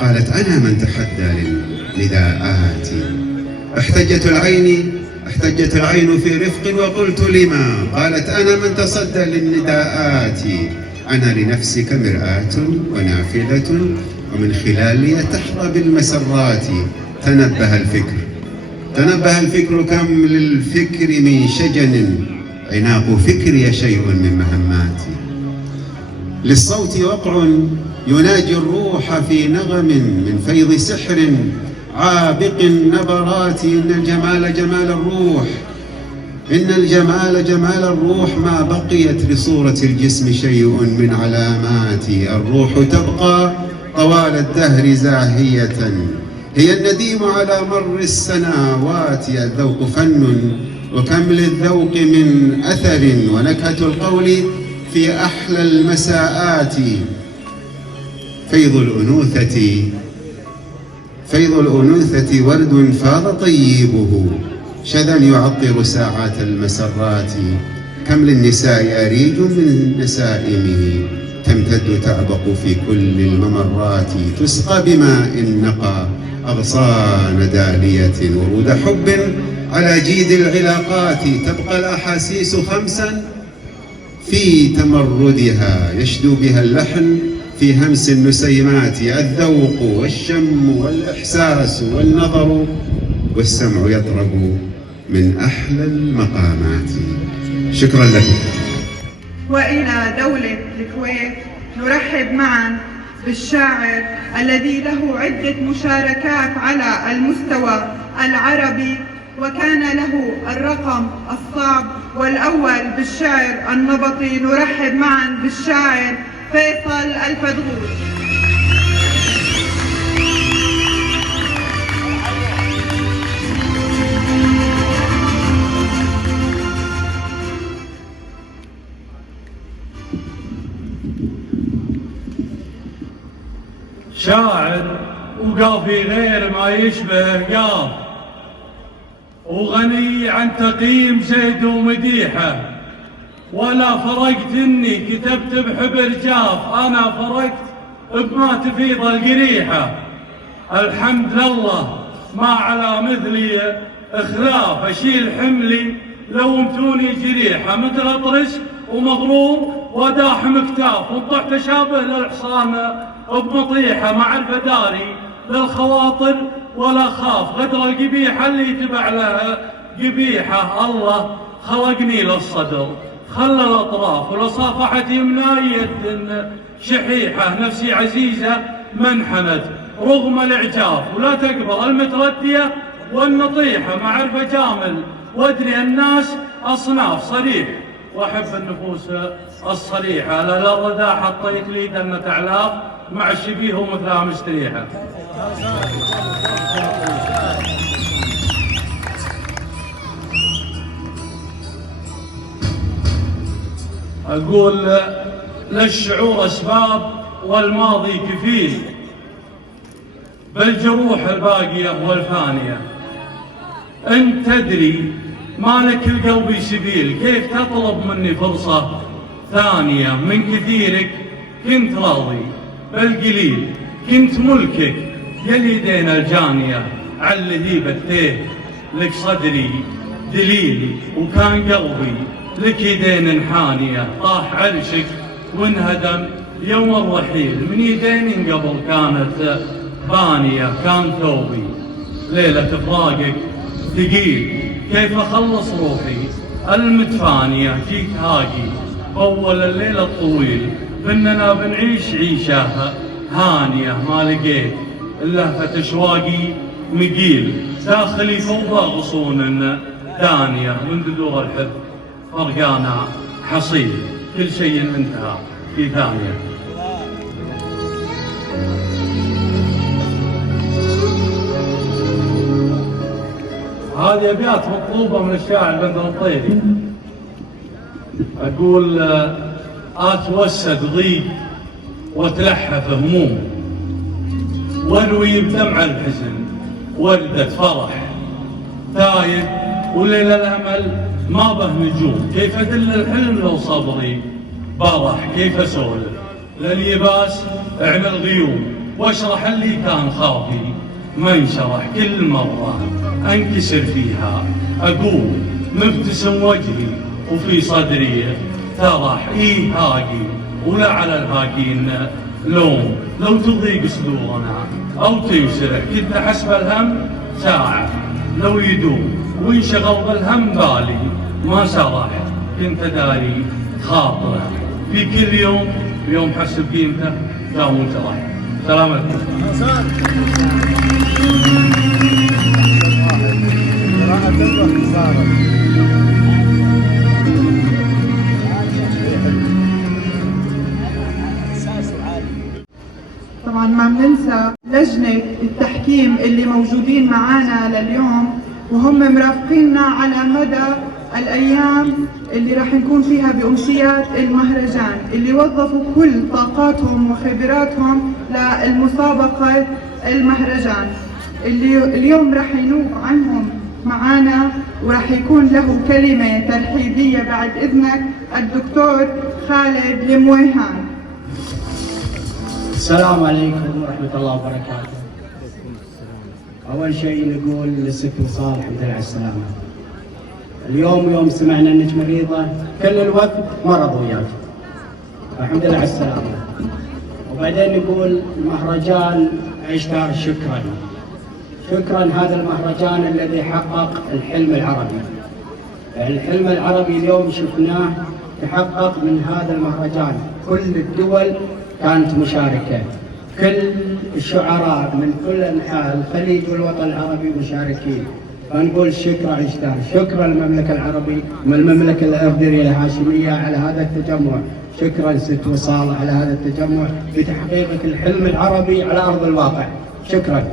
قالت أنا من تحدى للنداءات. احتجت العين في رفق وقلت لما؟ قالت أنا من تصدى للنداءات. أنا لنفسك مرآة ونافذة ومن خلالي تحظى بالمسرات. تنبه الفكر كم للفكر من شجن عناق فكري شيء من مهماتي. للصوت وقع يناجي الروح في نغم من فيض سحر عابق النبرات. إن الجمال جمال الروح ما بقيت لصورة الجسم شيء من علامات. الروح تبقى طوال الدهر زاهية هي النديم على مر السنوات. الذوق فن وكم للذوق من أثر ونكهة القول في أحلى المساءات. فيض الأنوثة ورد فاض طيبه شذا يعطر ساعات المسرات. كم للنساء أريج من نسائمه تمتد تعبق في كل الممرات. تسقى بماء نقى أغصان دالية ورود حب على جيد العلاقات. تبقى الأحاسيس خمسا في تمردها يشدو بها اللحن في همس النسيمات. الذوق والشم والإحساس والنظر والسمع يطرب من أحلى المقامات. شكرا لكم. وإلى دولة الكويت نرحب معا بالشاعر الذي له عدة مشاركات على المستوى العربي وكان له الرقم الصعب والأول بالشعر النبطي. نرحب معا بالشاعر فيصل الفدغوش. شاعر وقافي غير ما يشبه قاف وغني عن تقييم زيد ومديحه. ولا فرقت اني كتبت بحبر جاف، انا فرقت بما تفيض القريحه. الحمد لله ما على مثلي اخلاف، اشيل حملي لو امتوني جريحه. مثل اطرش ومضروب وداحم كتاف وانطحت شابه للحصان بمطيحه. مع الفداري للخواطر ولا خاف غدر القبيحه اللي تبع لها قبيحه. الله خلقني للصدر خلى الاطراف ولصافحت يمناي يد شحيحه. نفسي عزيزه منحنت رغم الاعجاف ولا تقبل المترديه والنطيحه. مع الفجامل وادري الناس اصناف صريح واحب النفوس الصريحه. لا الرداء حطيت لي دمه اعلاف مع الشبيه ومثلها مستريحه. أقول للشعور أسباب والماضي كفيل بالجروح الباقية والفانية. أنت تدري مالك القلب سبيل، كيف تطلب مني فرصة ثانية؟ من كثيرك كنت راضي بالقليل، كنت ملكك يا اليدين الجانية. على بتيه لك صدري دليل وكان قلبي لك يدين انحانية. طاح عرشك وانهدم يوم الرحيل من يدين قبل كانت بانية. كان ثوبي ليلة فراقك ثقيل، كيف اخلص روحي المتفانية؟ جيت هاقي بول الليل الطويل باننا بنعيش عيشة هانية. ما لقيت اللهفة اشواقي مقيل، داخلي فوضى غصون دانية. من ذذور الحب فرقانا حصيل، كل شيء انتهى في ثانية. هذه أبيات مطلوبة من الشاعر بدر الطيري. أقول أتوسد ضيق وتلحف هموم، وانوي بدمع الحزن وردة فرح، تايه وليل الأمل ما به نجوم. كيف أدل الحلم لو صبري برح؟ كيف أسولف لليباس اعمل غيوم، واشرح اللي كان خافي ما ينشرح. كل مرة أنكسر فيها أقول مبتسم وجهي وفي صدري ترح. إيه هاقي ولا على الهاقين لوم، لو تضيق صدورنا أو تنشرح كنت أحسب الهم ساعة لو يدوم، وانشغل بالهم بالي ما سرح. كنت داري خاطره في كل يوم حسب قيمته داوم جرح. سلام عليكم. طبعا ما بننسى لجنة التحكيم اللي موجودين معانا لليوم، وهم مرافقيننا على مدى الأيام اللي راح نكون فيها بأمسيات المهرجان، اللي وظفوا كل طاقاتهم وخبراتهم للمسابقة المهرجان، اللي اليوم راح ينوب عنهم معانا وراح يكون له كلمة ترحيبية بعد إذنك الدكتور خالد المويهان. السلام عليكم ورحمة الله وبركاته. أول شيء نقول للست وصال الحمد لله على السلامة. اليوم يوم سمعنا أنك مريضة كل الوقت مرض وياك، الحمد لله على السلامة. وبعدين نقول المهرجان عشتار شكرا هذا المهرجان الذي حقق الحلم العربي. يعني الحلم العربي اليوم شفناه تحقق من هذا المهرجان. كل الدول كانت مشاركة، كل الشعراء من كل أنحاء الخليج والوطن العربي مشاركين. فنقول شكرا عشتار، شكرا المملكة العربية المملكة الأردنية الهاشمية على هذا التجمع. شكرا ست وصال على هذا التجمع بتحقيقك الحلم العربي على أرض الواقع. شكرا.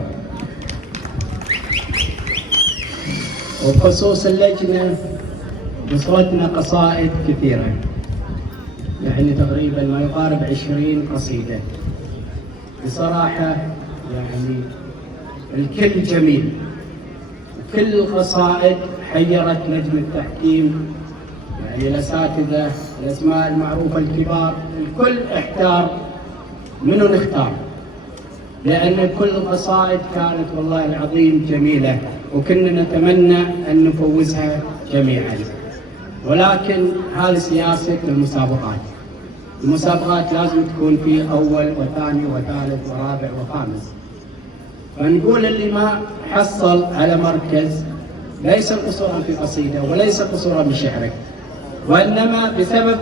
وبخصوص اللجنة وصلتنا قصائد كثيرة، يعني تقريبا ما يقارب 20 قصيدة. بصراحة يعني الكل جميل، كل القصائد حيرت نجم التحكيم، يعني الأساتذة الأسماء المعروفة الكبار الكل احتار منو نختار، لأن كل القصائد كانت والله العظيم جميلة، وكنا نتمنى أن نفوزها جميعا. ولكن هذه سياسة المسابقات. المسابقات لازم تكون في أول وثاني وثالث ورابع وخامس. فنقول اللي ما حصل على مركز ليس قصورا في قصيدة وليس قصورا بشعرك، وإنما بسبب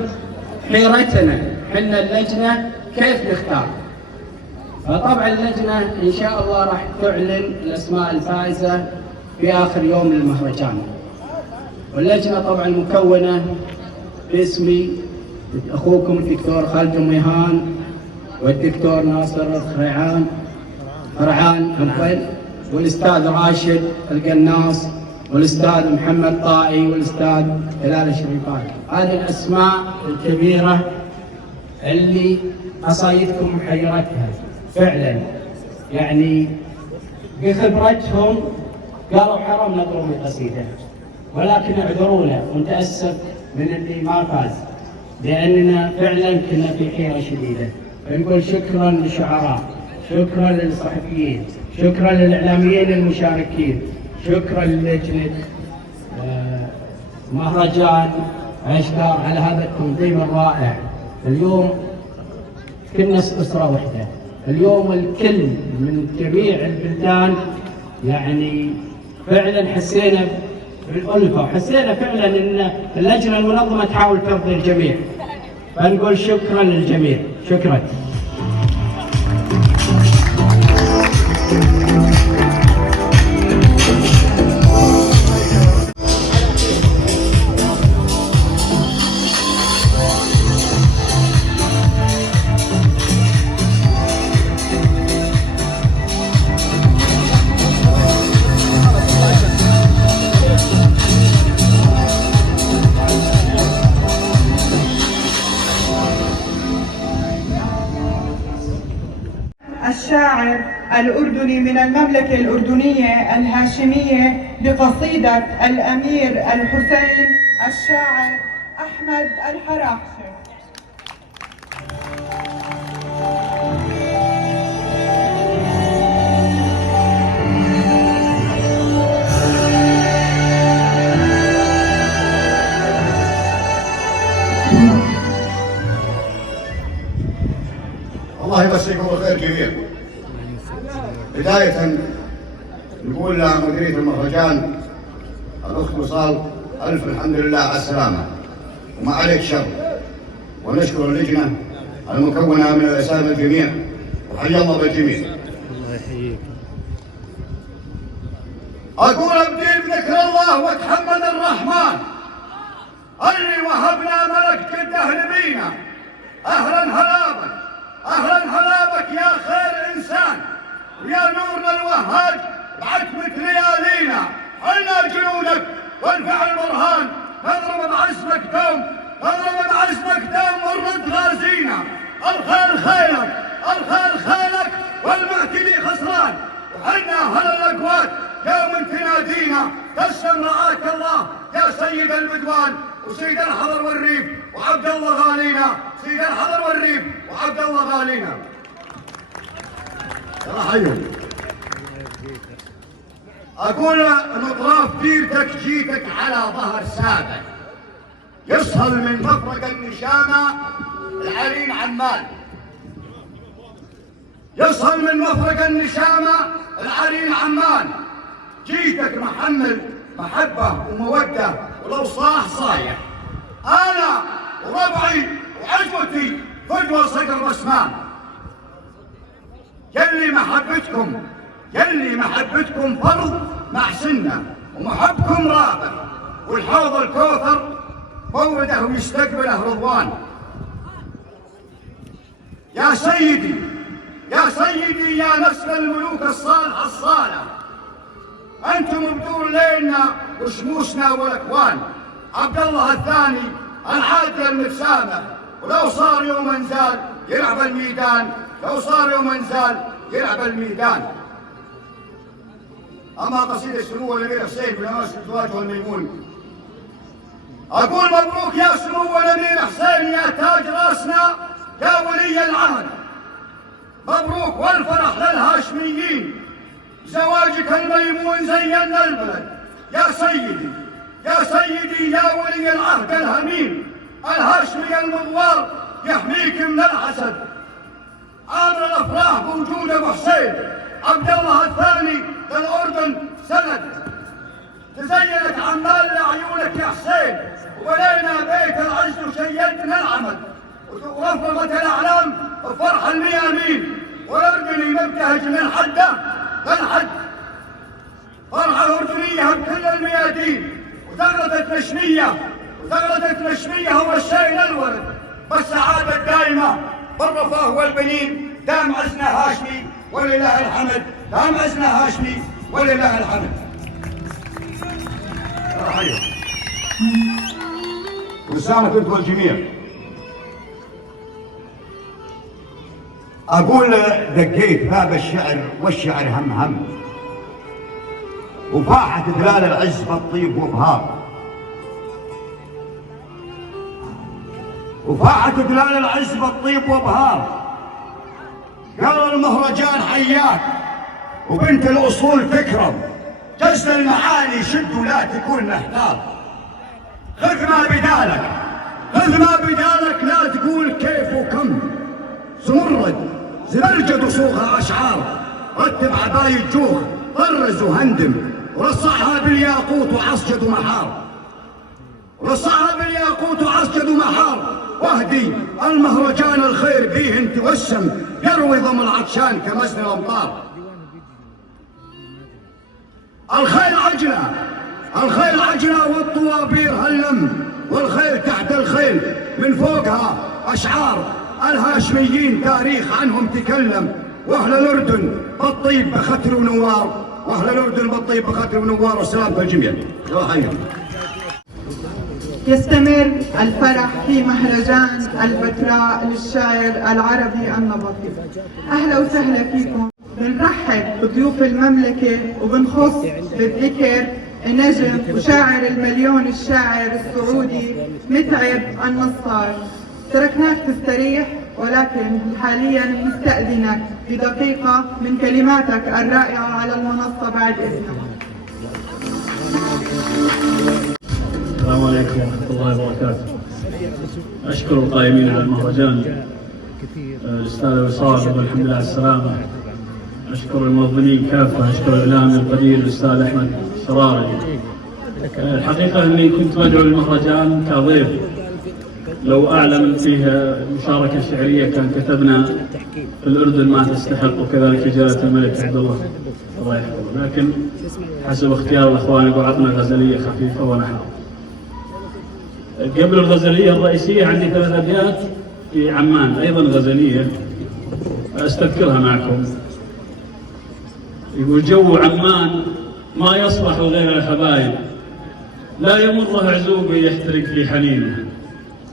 حيرتنا حنا اللجنة كيف نختار. فطبعا اللجنة إن شاء الله راح تعلن الأسماء الفائزة في آخر يوم للمهرجان. واللجنة طبعا مكونة باسمي أخوكم الدكتور خالد المويهان والدكتور ناصر خرعان والأستاذ راشد القناص والأستاذ محمد طائي والأستاذ هلال الشريفات. هذه الأسماء الكبيرة اللي قصايدكم حيرتها فعلا، يعني بخبرتهم قالوا حرام نضرب القصيدة، ولكن اعذرونا ونتأسف من اللي ما فاز، لأننا فعلا كنا في حيرة شديدة. فنقول شكرا للشعراء، شكرا للصحفيين، شكرا للإعلاميين المشاركين، شكرا للجنة مهرجان عشتار على هذا التنظيم الرائع. اليوم كنا أسرة واحدة، اليوم الكل من جميع البلدان يعني فعلا حسينا بالألفة، وحسينا فعلا ان اللجنة المنظمة تحاول ترضي الجميع. فنقول شكرا للجميع، شكرا. الأردني من المملكة الأردنية الهاشمية بقصيدة الأمير الحسين الشاعر أحمد الحراحشي. الله يمسيكم بالخير جميعا. بداية نقول لمديرية المهرجان الأخت وصال ألف الحمد لله على السلامة وما عليك شر، ونشكر اللجنة المكونة من الأسامي الجميع وحيا الله بالجميع. الله يحييك. أقول أبدي بذكر الله وتحمد الرحمن اللي وهبنا ملك جده نبينا. أهلا هلا بك، أهلا هلا بك يا خير إنسان ويا نورنا الوهاج بعتمة ليالينا. حنا جنودك والفعل برهان، نضرب بعزمك دوم، نضرب بعزمك دوم ونرد غازينا. الخير خيرك، الخير خيرك والمعتدي خسران. وحنا هلا الأقوات يوم تنادينا. تسلم رعاك الله يا سيد البدوان وسيد الحضر والريف وعبد الله غالينا. سيد الحضر والريف وعبد الله غالينا. يلا حيهم. أقول الأطراف ديرتك جيتك على ظهر سابق يصهل من مفرق النشامة العرين عمان. يصهل من مفرق النشامة العرين عمان. جيتك محمل محبة ومودة ولو صاح صايح. أنا وربعي وعجوتي فجوة صقر بسمان. يلي محبتكم فرض مع سنة ومحبكم رابع، والحوض الكوثر موعده ويستقبله رضوان. يا سيدي يا سيدي يا نسل الملوك الصالحة الصالح، أنتم بدور ليلنا وشموسنا والأكوان. عبد الله الثاني العادل المتسامح، ولو صار يوم انزال يلعب الميدان، لو صار يوم انزال يلعب الميدان. أما قصيدة سمو الأمير حسين بمناسبة زواجه الميمون، أقول مبروك يا سمو الأمير حسين يا تاج راسنا يا ولي العهد. مبروك والفرح للهاشميين، زواجك الميمون زينا البلد. يا سيدي يا سيدي يا ولي العهد الهمين، الهاشمي المغوار يحميك من الحسد. عامر الافراح بوجود ابو حسين عبد الله الثاني للاردن سند. تزينت عمال لعيونك يا حسين، وبنينا بيت العز وشيدنا العمد، ورفرفت الاعلام بفرح الميامين، والاردني مبتهج من حده للحد. فرحه اردنيه بكل الميادين، وثغرتت نشميه ومشينا الورد. بالسعاده الدائمه بالرفاه والبنين، دام عزنا هاشمي ولله الحمد، دام عزنا هاشمي ولله الحمد. رسالة بنت والجميع. أقول دقيت باب الشعر والشعر هم وفاحت دلال العز بالطيب وبهار، وفاحت دلال العز بالطيب وبهار. قال المهرجان حياك وبنت الأصول تكرم، جزل المعاني شد ولا تكون محتار. خذ ما بدالك لا تقول كيف وكم. زمرد زبرجد وصوغها أشعار، رتب عباية جوخ طرز وهندم، ورصعها بالياقوت وعسجد ومحار، رصعها بالياقوت وعسجد ومحار. واهدي المهرجان الخير فيه توسم، يروي ضم العطشان كمزن الأمطار. الخيل عجلة والطوابير هلم، والخيل تحت الخيل من فوقها أشعار. الهاشميين تاريخ عنهم تكلم، واهل الأردن بالطيب بختر ونوار، واهل الأردن بالطيب بختر ونوار. والسلام بالجميع. يستمر الفرح في مهرجان البتراء للشاعر العربي النبطي. أهلا وسهلا فيكم. بنرحب بضيوف المملكة وبنخص بالذكر النجم وشاعر المليون الشاعر السعودي متعب النصار. تركناك تستريح، ولكن حاليا نستأذنك بدقيقة من كلماتك الرائعة على المنصة بعد إذنك. السلام عليكم ورحمة الله وبركاته. أشكر القائمين على المهرجان، الأستاذ وصال والحمد لله على السلامة. أشكر المنظمين كافة، أشكر الإعلامي القدير الأستاذ أحمد شراري. الحقيقة أني كنت مدعو للمهرجان كضيف، لو أعلم فيه مشاركة شعرية كان كتبنا في الأردن ما تستحق، وكذلك جلالة الملك عبد الله الله يحفظه، لكن حسب اختيار الأخوان يقول عطنا غزلية خفيفة ونحن. قبل الغزلية الرئيسية عندي 3 أبيات في عمان أيضا غزلية أستذكرها معكم. يقول: جو عمان ما يصلح غير الحبايب، لا يمره عزوبي يحترق في حنينه،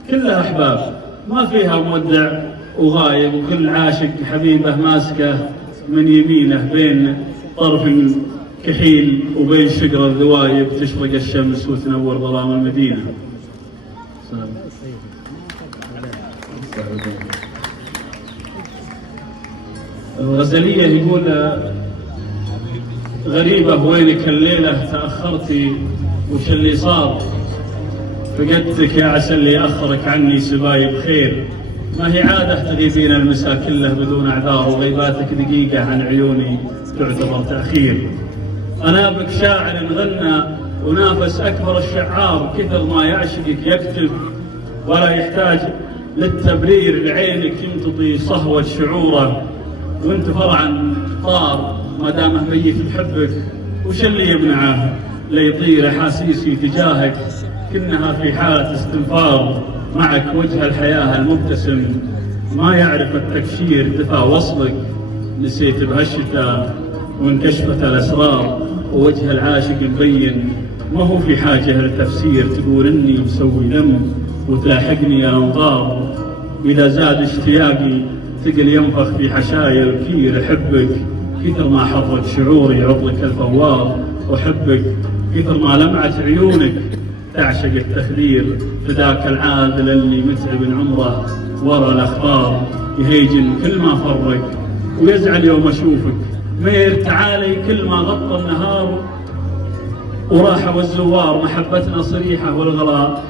كلها أحباب ما فيها مودع وغايب، وكل عاشق حبيبه ماسكه من يمينه، بين طرف كحيل وبين شقر الذوايب تشرق الشمس وتنور ظلام المدينة. الغزلية يقول: غريبة وينك الليلة تأخرتي، وش اللي صار؟ فقدتك يا عسى اللي أخرك عني سبايب خير، ما هي عادة تغيبين المساء كله بدون أعذار، وغيباتك دقيقة عن عيوني تعتبر تأخير. أنا بك شاعر غنى ونافس أكبر الشعار، كثر ما يعشقك يكتب ولا يحتاج للتبرير، لعينك يمتطي صهوة شعوره، وانت فرعا طار ما دامه ميت بحبك، وش اللي يمنعه ليطير احاسيسي تجاهك، كأنها في حالة استنفار، معك وجه الحياة المبتسم ما يعرف التكشير، دفى وصلك نسيت بهالشتاء وانكشفت الأسرار، ووجه العاشق مبين ما هو في حاجة للتفسير، تقول إني مسوي ذنب وتلاحقني يا أنظار، وإذا زاد اشتياقي تقل ينفخ في حشايا الكير، أحبك كثر ما حرك شعوري عطلك الفوار، وأحبك كثر ما لمعت عيونك تعشق التخدير، فذاك العادل اللي متعب عمره ورا الأخبار، يهيجن كل ما فرق ويزعل يوم أشوفك، مير تعالي كل ما غطى النهار وراحة والزوار، محبتنا صريحة والغلاء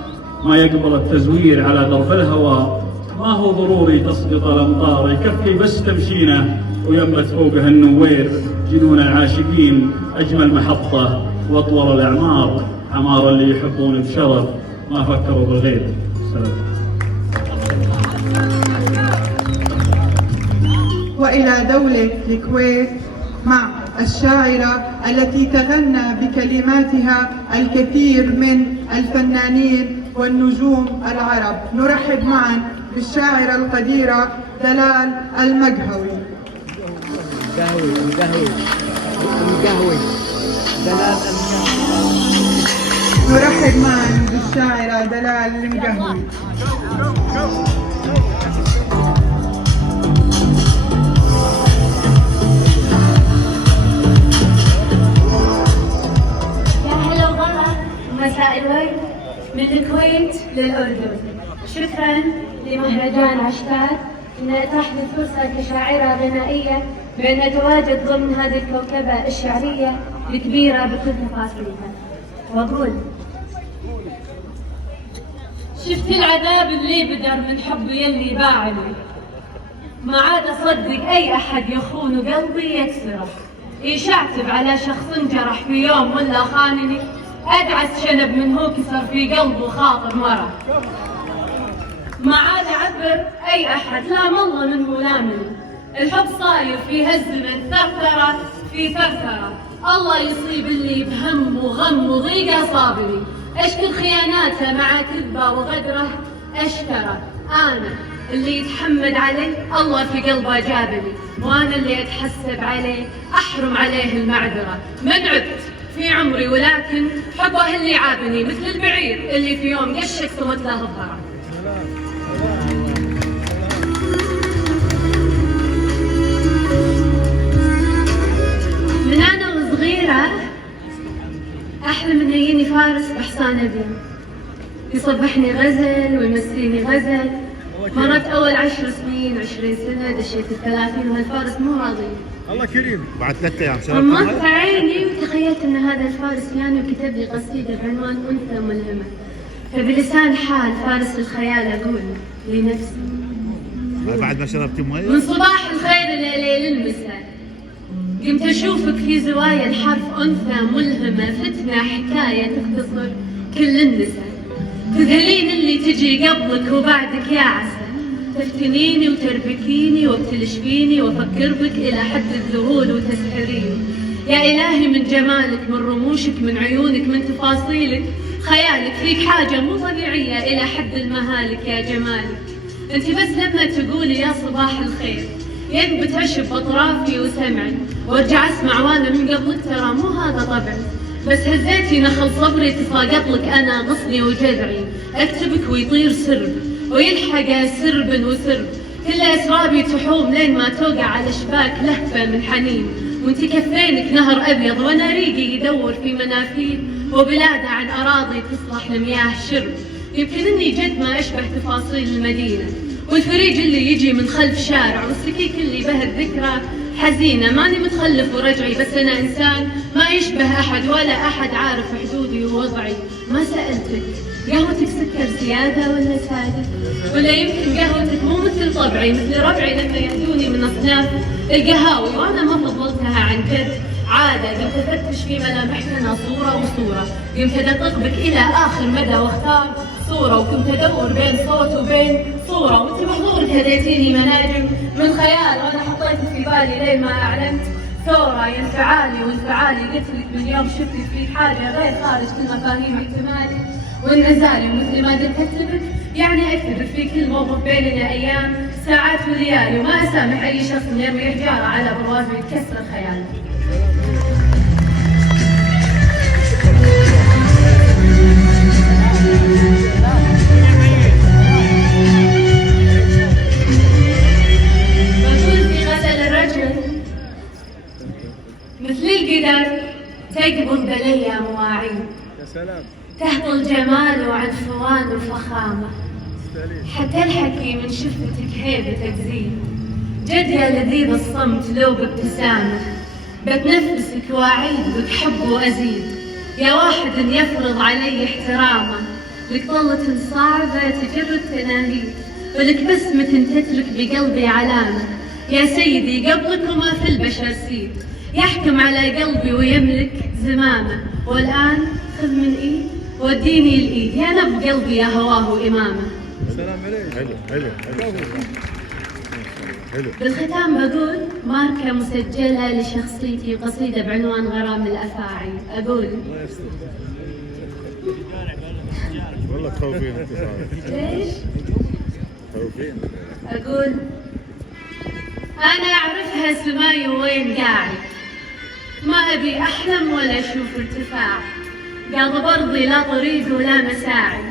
ما يقبل التزوير على درب الهواء، ما هو ضروري تسقط الأمطار، يكفي بس تمشينا وينبت فوقها النوير، جنون العاشقين أجمل محطة وأطول الأعمار، عمار اللي يحبون بشرف ما فكروا بالغير. سلام. وإلى دولة الكويت مع الشاعرة التي تغنى بكلماتها الكثير من الفنانين والنجوم العرب، نرحب معا بالشاعرة القديرة دلال المقهوي. نرحب معا بالشاعرة دلال المقهوي. مساء الورد من الكويت للأردن. شكرا لمهرجان عشتار أن أتاح لي فرصة كشاعرة غنائية بأن أتواجد ضمن هذه الكوكبة الشعرية الكبيرة بكل تفاصيلها. وأقول: شفت العذاب اللي بدر من حبي يلي باعني، ما عاد أصدق أي أحد يخون قلبي يكسره، يشعتب على شخص انجرح في يوم ولا خانني، أدعس شنب من هو كسر في قلبه خاطر مرة، ما عاد أعبر أي أحد لا مضى من ملامني، الحب صاير في هالزمن ثرثرة في ثرثرة، الله يصيب اللي بهم وغم وضيقة صابري، أشكر خياناته مع كذبه وغدره أشكره، أنا اللي يتحمد عليه الله في قلبه جابني، وأنا اللي أتحسب عليه أحرم عليه المعذرة، من عبت في عمري ولكن حبه اللي عابني، مثل البعير اللي في يوم قشك صمت له الضرع. بسرعة. أحلم إنه يجيني فارس بحصان أبيض يصبحني غزل ويمسيني غزل. مرت أول 10 سنين 20 سنة دشيت ال30 وهالفارس مو راضي. الله كريم. بعد 3 أيام غمضت عيني وتخيلت إن هذا الفارس يعني وكتب لي قصيدة بعنوان أنثى ملهمة. فبلسان حال فارس الخيال أقول لنفسي بعد ما شربت مويه من صباح الخير إلى ليل المساء قمت أشوفك في زوايا الحرف أنثى ملهمة، فتنة حكاية تختصر كل النساء. تذهلين اللي تجي قبلك وبعدك يا عسى، تفتنيني وتربكيني وابتلش فيني وافكر بك الى حد الذهول وتسحريني. يا الهي من جمالك، من رموشك، من عيونك، من تفاصيلك، خيالك فيك حاجة مو طبيعية الى حد المهالك. يا جمالك انت بس لما تقولي يا صباح الخير ينبت عشب اطرافي وسمعي وارجع اسمع وانا من قبلك ترى مو هذا طبعي. بس هزيتي نخل صبري تساقط لك انا غصني وجذعي، اكتبك ويطير سرب ويلحق سرب وسرب، كل اسرابي تحوم لين ما توقع على شباك لهفه من حنين. وانت كفينك نهر ابيض وانا ريقي يدور في منافيل وبلاده عن اراضي تصلح لمياه شرب. يمكن اني جد ما اشبه تفاصيل المدينه والفريج اللي يجي من خلف شارع والسكيك اللي به الذكرى حزينه. ماني متخلف ورجعي بس انا انسان ما يشبه احد ولا احد عارف حدودي ووضعي. ما سالتك قهوتك سكر زياده ولا ساده، ولا يمكن قهوتك مو مثل طبعي مثل ربعي لما يهدوني من اصناف القهاوي وانا ما فضلتها عن جد عاده. قمت افتش في ملامحنا صوره وصوره، قمت ادقق بك الى اخر مدى واختار صوره، وكنت ادور بين صوت وبين صوره. وانت بحضورك هديتيني مناجم من خيال وانا حطيتك في بالي لين ما اعلنت ثوره. يا انفعالي وانفعالي قلت لك من يوم شفتك في حاجه غير خارج كل مفاهيم احتمالي والنزالي. ومثل ما قلت اكتبك يعني اكتبك في كل موقف بيننا ايام ساعات وليالي، وما اسامح اي شخص يرمي حجاره على بروازي ويكسر خيالي. مثل القدر تقبض بليا مواعيد، تهطل جمال وعنفوان وفخامة، حتى الحكي من شفتك هيبتك زين. جد يا لذيذ الصمت لو بابتسامة، بتنفسك واعيد بك حب وأزيد. يا واحد يفرض علي احترامه، لك طلة صعبة تجر التناهيد، ولك بسمة تترك بقلبي علامة. يا سيدي قبلك وما في البشر سيد، يحكم على قلبي ويملك زمامه. والآن خذ من إيد وديني الإيد، يا نبض قلبي يا هواه إمامه. سلام عليك. حلو. بالختام بقول ماركة مسجلة لشخصيتي قصيدة بعنوان غرام الأفاعي. أقول والله تخوفين انت ليش؟ تخوفين. أقول أنا أعرفها سماي وين قاعد، ما أبي أحلم ولا أشوف ارتفاع، قلب أرضي لا طريق ولا مساعي.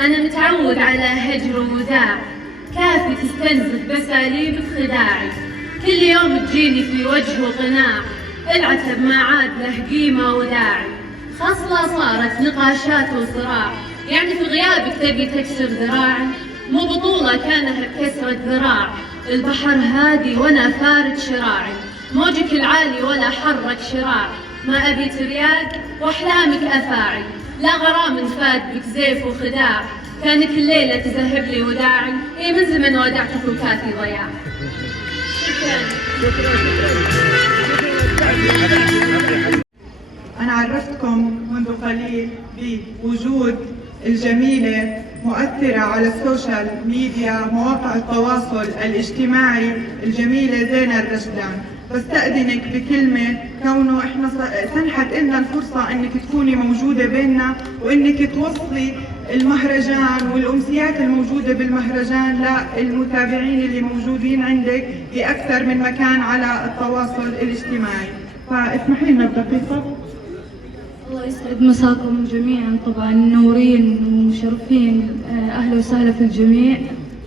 أنا متعود على هجر ووداع، كافي تستنزف بساليبك خداعي. كل يوم تجيني في وجه وقناع، العتب ما عاد له قيمة وداعي. خصلة صارت نقاشات وصراع، يعني في غيابك تبي تكسر ذراعي. مو بطولة كانها بكسرة ذراع، البحر هادي وانا فارد شراعي. موجك العالي ولا حرك شراع، ما ابي ترياق واحلامك افاعي. لا غرام فات بك زيف وخداع، كانك الليلة تذهب لي وداعي. اي من زمن ودعتك وكافي ضياع. أنا عرفتكم منذ قليل بوجود الجميلة مؤثرة على السوشيال ميديا مواقع التواصل الاجتماعي الجميلة زينة الرشدان. بستأذنك بكلمة، كونه احنا سنحت لنا الفرصة انك تكوني موجودة بيننا وانك توصلي المهرجان والأمسيات الموجودة بالمهرجان للمتابعين اللي موجودين عندك في أكثر من مكان على التواصل الاجتماعي. فاسمحي لنا بدقيقة. الله يسعد مساكم جميعا، طبعا منورين ومشرفين، اهلا وسهلا في الجميع.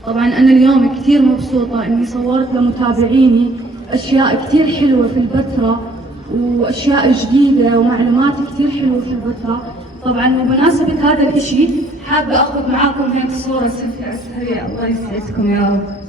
طبعا انا اليوم كثير مبسوطه اني صورت لمتابعيني اشياء كثير حلوه في البتراء، وأشياء جديدة ومعلومات كثير حلوة ثبتها. طبعا وبمناسبة هذا الإشي حابة أخذ معاكم هيك صورة سيلفي على السريع. الله يسعدكم يا رب.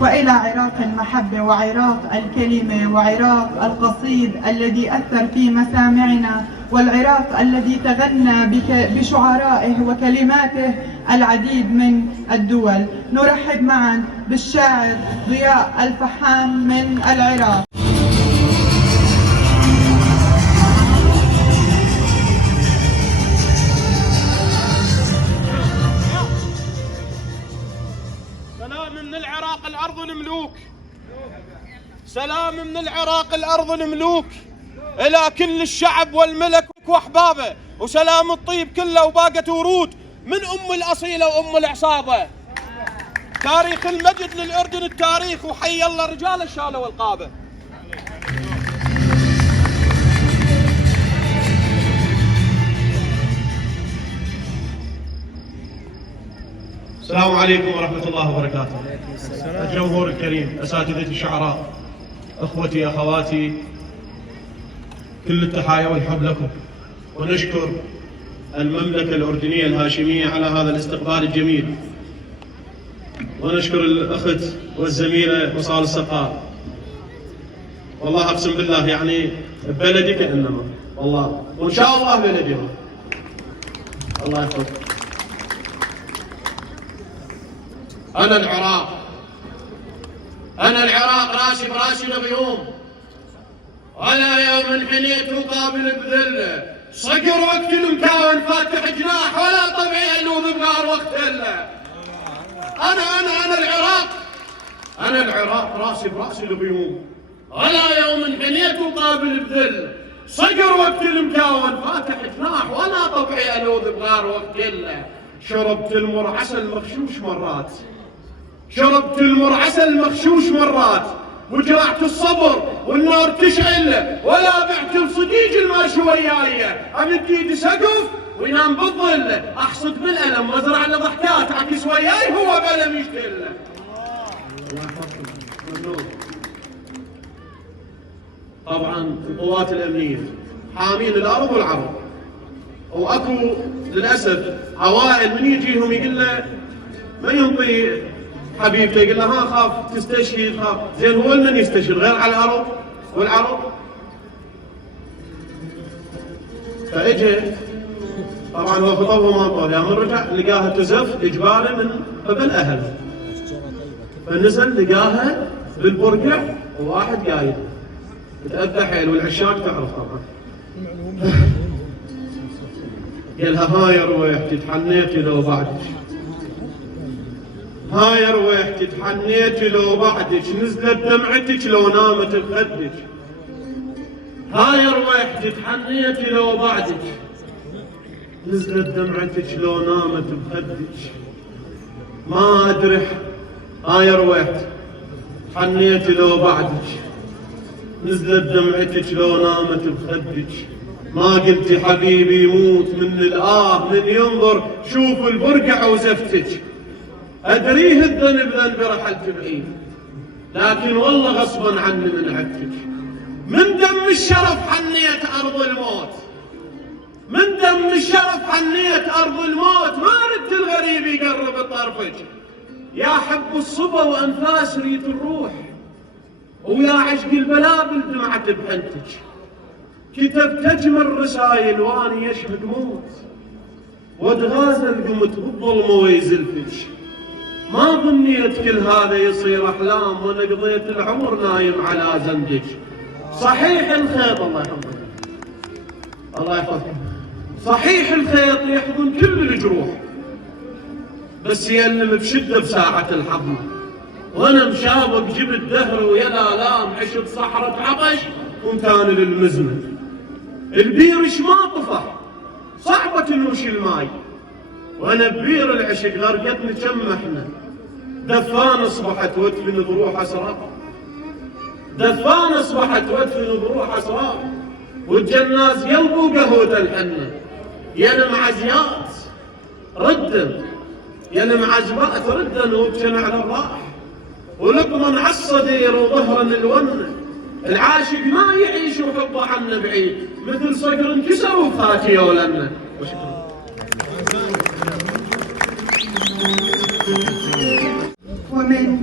وإلى عراق المحبة وعراق الكلمة وعراق القصيد الذي أثر في مسامعنا، والعراق الذي تغنى بشعرائه وكلماته العديد من الدول. نرحب معا بالشاعر ضياء الفحام من العراق. سلام من العراق الأرض الملوك، سلام من العراق الأرض الملوك إلى كل الشعب والملك وأحبابه، وسلام الطيب كله وباقة ورود من أم الأصيلة وأم العصابة. تاريخ المجد للأردن التاريخ، وحي الله رجال الشالة والقابة. السلام عليكم ورحمة الله وبركاته. الجمهور الكريم، أساتذة الشعراء، أخوتي أخواتي، كل التحايا والحب لكم، ونشكر المملكة الأردنية الهاشمية على هذا الاستقبال الجميل، ونشكر الأخت والزميلة وصال السقاء. والله أقسم بالله يعني ببلدي كأنما، والله وإن شاء الله بلدي. الله يحفظك. أنا العراق، أنا العراق راسي براسي الغيوم، ولا يوم انحنيت مقابل بذله، صقر وقت المكاون فاتح جناح، ولا طبعي ألوذ بغار وقت إلا. أنا العراق، أنا العراق راسي براسي الغيوم، ولا يوم انحنيت مقابل بذله، صقر وقت المكاون فاتح جناح، ولا طبعي ألوذ بغار وقت إلا. شربت المر عسل مغشوش مرات، شربت المر عسل مغشوش مرات، وجرعت الصبر والنار تشعل، ولا بعت الصديق الماشي وياي، امد ايدي سقف وينام بالظل، احصد بالالم وازرع له ضحكات، عكس وياي هو بلم يشتل. طبعا القوات الامنيه حامين الارض والعرب، واكو للاسف عوائل من يجيهم يقول له ما ينطي حبيبته، يقول له ها خاف تستشهد خاف. زين هو من يستشهد غير على الارض والعرب؟ فاجى طبعا هو خطبه ما طول، يوم رجع لقاها تزف اجباري من قبل اهله، فنزل لقاها بالبرقع وواحد قايد تأذى حيل، والعشاق تعرف طبعا. قال لها هاي رويحتي تحنيتي لو بعدك، هاي رويحتي تحنيتي لو بعدك، نزلت دمعتك لو نامت بخدك، هاي رويحتي تحنيتي لو بعدك، نزلت دمعتك لو نامت بخدك. ما ادري هاي رويحتي تحنيتي لو بعدك، نزلت دمعتك لو نامت بخدك. ما قلتي حبيبي يموت من الآه من ينظر شوف البرقع وزفتك، أدريه الذنب ذنب رحلت بعيد، لكن والله غصبا عني من عدتك. من دم الشرف حنيت أرض الموت، من دم الشرف حنيت أرض الموت، ما رد الغريب يقرب طرفك. يا حب الصبا وأنفاس ريت الروح، ويا عشق البلابل دمعت بحنتك. كتبت أجمل رسايل واني يشهد موت، واتغازل قمت بالظلمة ويزلفك. ما ظنيت كل هذا يصير أحلام، وأنا قضيت العمر نايم على زندك. صحيح الخيط الله يحفظك، الله يحفظك، صحيح الخيط يحضن كل الجروح، بس يألم بشدة بساعة الحضن. وانا مشابك جبت دهر ويا الآلام، عشت صحرة عطش ومتان للمزمن. البيرش ما طفح، صعبة تنوش الماي، وانا ببير العشق غرقتني كم محنة. دفان اصبحت وادفن بروح اسرار، دفان اصبحت وادفن بروح اسرار، والجناز قلبه قهوة الحنة. يا المعزيات ردن، يا المعزبات ردن وبجن على الراح، ولقمن عالصدير وظهرا الونه. العاشق ما يعيش وحبه عنا بعيد، مثل صقر انكسر وفاتي ولنا. وشكرا. ومن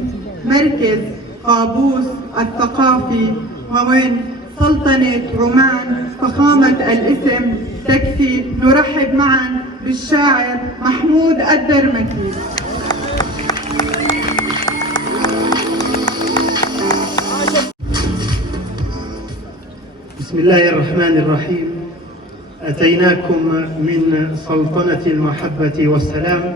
مركز قابوس الثقافي ومن سلطنة عمان فخامة الاسم تكفي نرحب معا بالشاعر محمود الدرمكي. بسم الله الرحمن الرحيم. أتيناكم من سلطنة المحبة والسلام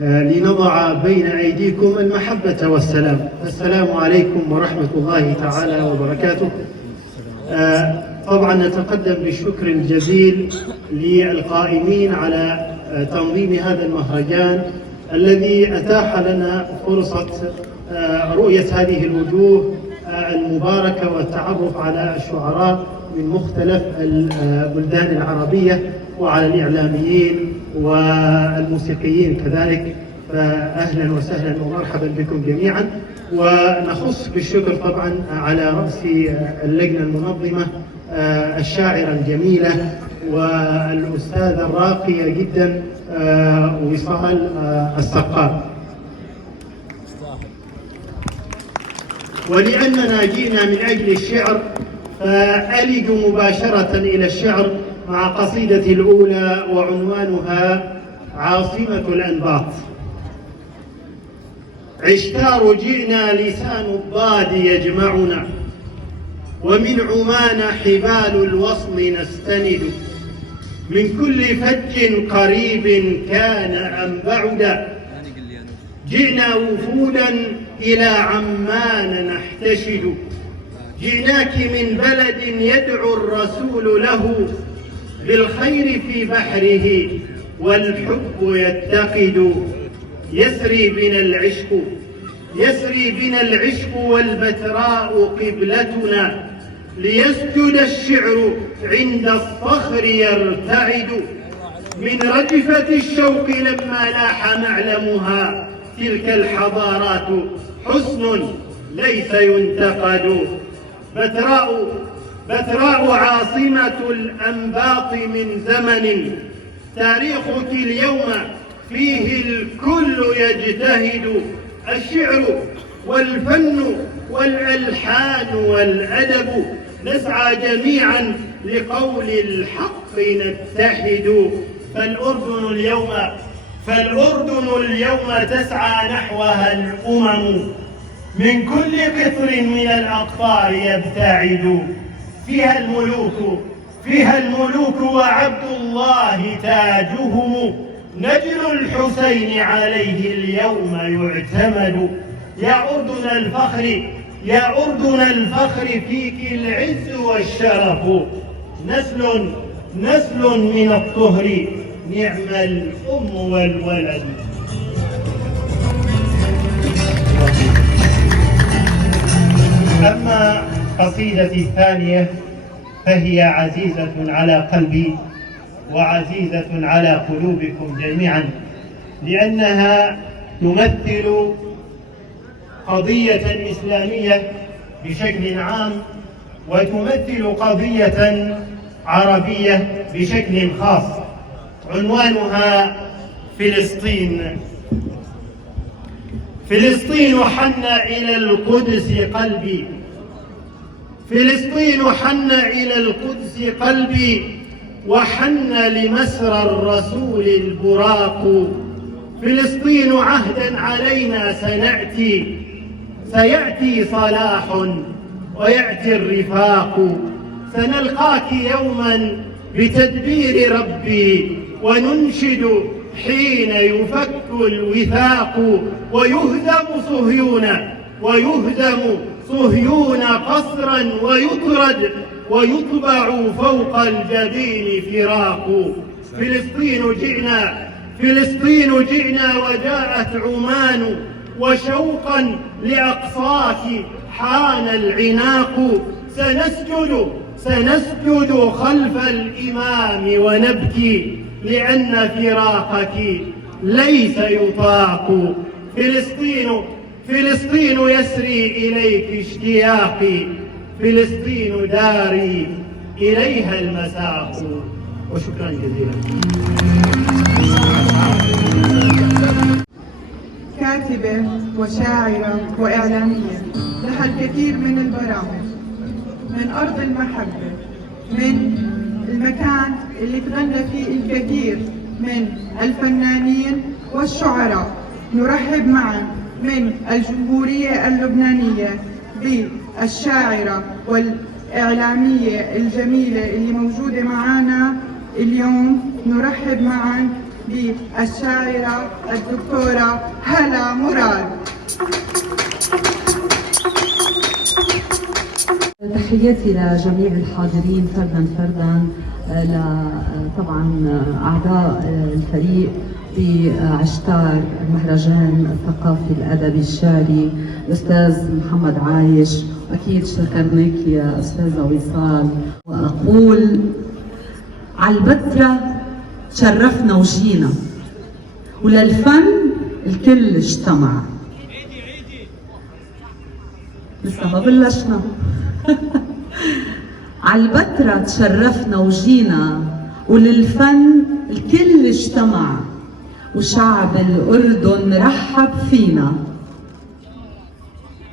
لنضع بين أيديكم المحبة والسلام. السلام عليكم ورحمة الله تعالى وبركاته. طبعا نتقدم بالشكر الجزيل للقائمين على تنظيم هذا المهرجان الذي أتاح لنا فرصة رؤية هذه الوجوه المباركة والتعرف على الشعراء من مختلف البلدان العربية وعلى الإعلاميين والموسيقيين كذلك. فأهلا وسهلا ومرحبا بكم جميعا. ونخص بالشكر طبعا على رأس اللجنة المنظمة الشاعرة الجميلة والأستاذة الراقية جدا وصال السقاف. ولأننا جئنا من أجل الشعر فألج مباشرة إلى الشعر مع قصيدتي الأولى وعنوانها عاصمة الأنباط. عشتار جئنا لسان الضاد يجمعنا، ومن عمان حبال الوصل نستند، من كل فج قريب كان أم بعدا، جئنا وفودا إلى عمان نحتشد، جئناك من بلد يدعو الرسول له بالخير في بحره والحب يتقد، يسري بنا العشق، يسري بنا العشق والبتراء قبلتنا، ليسجد الشعر عند الصخر يرتعد، من رجفة الشوق لما لاح معلمها تلك الحضارات حسن ليس ينتقد، بتراء عاصمة الأنباط من زمن تاريخك اليوم فيه الكل يجتهد، الشعر والفن والألحان والأدب نسعى جميعا لقول الحق نتحد، فالأردن اليوم تسعى نحوها الأمم، من كل قطر من الأقطار يبتعد، فيها الملوك وعبد الله تاجهم، نجل الحسين عليه اليوم يعتمد، يا أردن الفخر فيك العز والشرف، نسل من الطهر نعم الأم والولد. أما قصيدتي الثانية فهي عزيزة على قلبي وعزيزة على قلوبكم جميعا، لأنها تمثل قضية إسلامية بشكل عام وتمثل قضية عربية بشكل خاص. عنوانها فلسطين. فلسطين حن إلى القدس قلبي، فلسطين حن إلى القدس قلبي، وحن لمسرى الرسول البراق، فلسطين عهدا علينا سيأتي صلاح ويأتي الرفاق، سنلقاك يوما بتدبير ربي، وننشد حين يفك الوثاق ويهدم صهيون قصرا ويطبع فوق الجبين فراق. فلسطين جئنا وجاءت عمان، وشوقا لأقصاك حان العناق. سنسجد خلف الإمام ونبكي، لأن فراقك ليس يطاق. فلسطين يسري إليك اشتياقي، فلسطين داري إليها المساق. وشكرا جزيلا. كاتبة وشاعرة وإعلامية، لها الكثير من البرامج، من أرض المحبة، من المكان اللي تغنى فيه الكثير من الفنانين والشعراء. نرحب معا من الجمهورية اللبنانية بالشاعرة والإعلامية الجميلة اللي موجودة معنا اليوم. نرحب معا بالشاعرة الدكتورة هلا مراد. تحياتي لجميع الحاضرين فردا طبعا أعضاء الفريق بعشتار المهرجان الثقافي الأدبي الشعري، الأستاذ محمد عايش، أكيد شكرناك يا أستاذة وصال. وأقول على البتراء تشرفنا وجينا، وللفن الكل اجتمع. لسه ما بلشنا. على البتراء تشرفنا وجينا، وللفن الكل اجتمع، وشعب الأردن رحب فينا،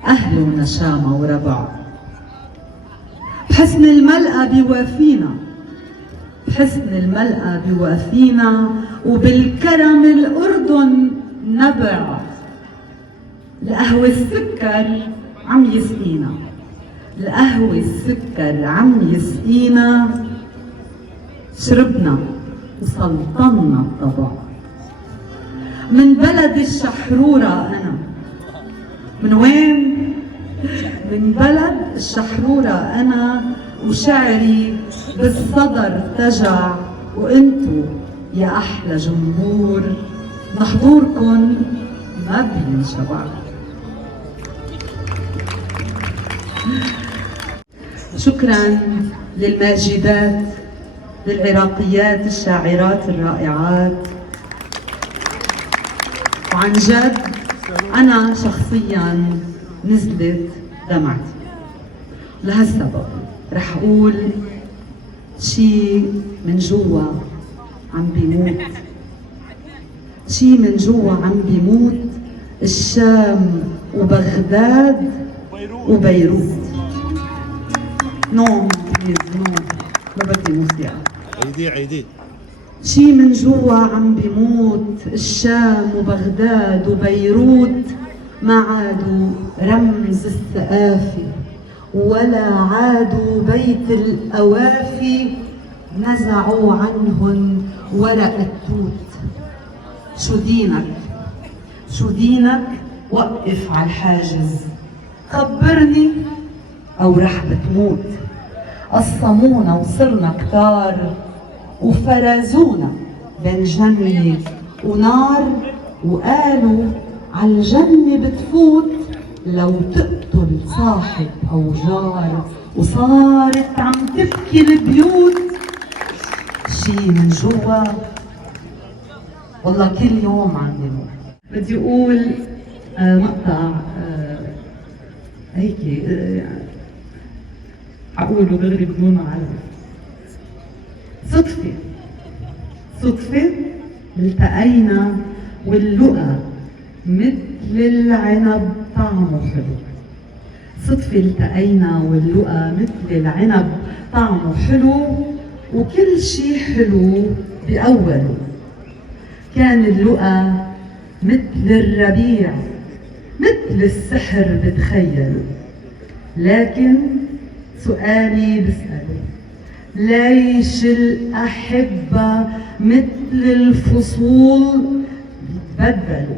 أهل ونشامة وربع. بحسن الملقى بيوافينا، بحسن الملقى بيوافينا، وبالكرم الأردن نبع. القهوة السكر عم يسقينا، القهوة السكر عم يسقينا، شربنا وسلطنا الطبع. من بلد الشحرورة أنا. من وين؟ من بلد الشحرورة أنا، وشعري بالصدر تجع، وانتو يا أحلى جمهور محضوركن ما بينشبع. شكرا للماجدات، للعراقيات الشاعرات الرائعات. وعن جد أنا شخصيا نزلت دمعتي. لهالسبب رح أقول شي من جوا عم بيموت، شي من جوا عم بيموت، الشام وبغداد وبيروت. نو بليز نو، ما بدي موسيقى. عيدي شي من جوا عم بيموت، الشام وبغداد وبيروت، ما عادوا رمز الثقافي ولا عادوا بيت الأوافي، نزعوا عنهن ورق التوت. شو دينك وقف على الحاجز، خبرني أو رح بتموت. قصمونا وصرنا كتار، وفرزونا بين جنة ونار، وقالوا عالجنة بتفوت لو تقتل صاحب أو جار، وصارت عم تبكي البيوت. شي من جوا والله كل يوم عم بموت. بدي أقول مقطع هيك أقوله دغري بدون ما أعرف. صدفة التقينا، واللقا مثل العنب طعمه حلو. صدفة التقينا واللقا مثل العنب طعمه حلو، وكل شي حلو بأوله. كان اللقا مثل الربيع، مثل السحر بتخيله. لكن سؤالي بسأله، ليش الأحبة مثل الفصول بيتبدلوا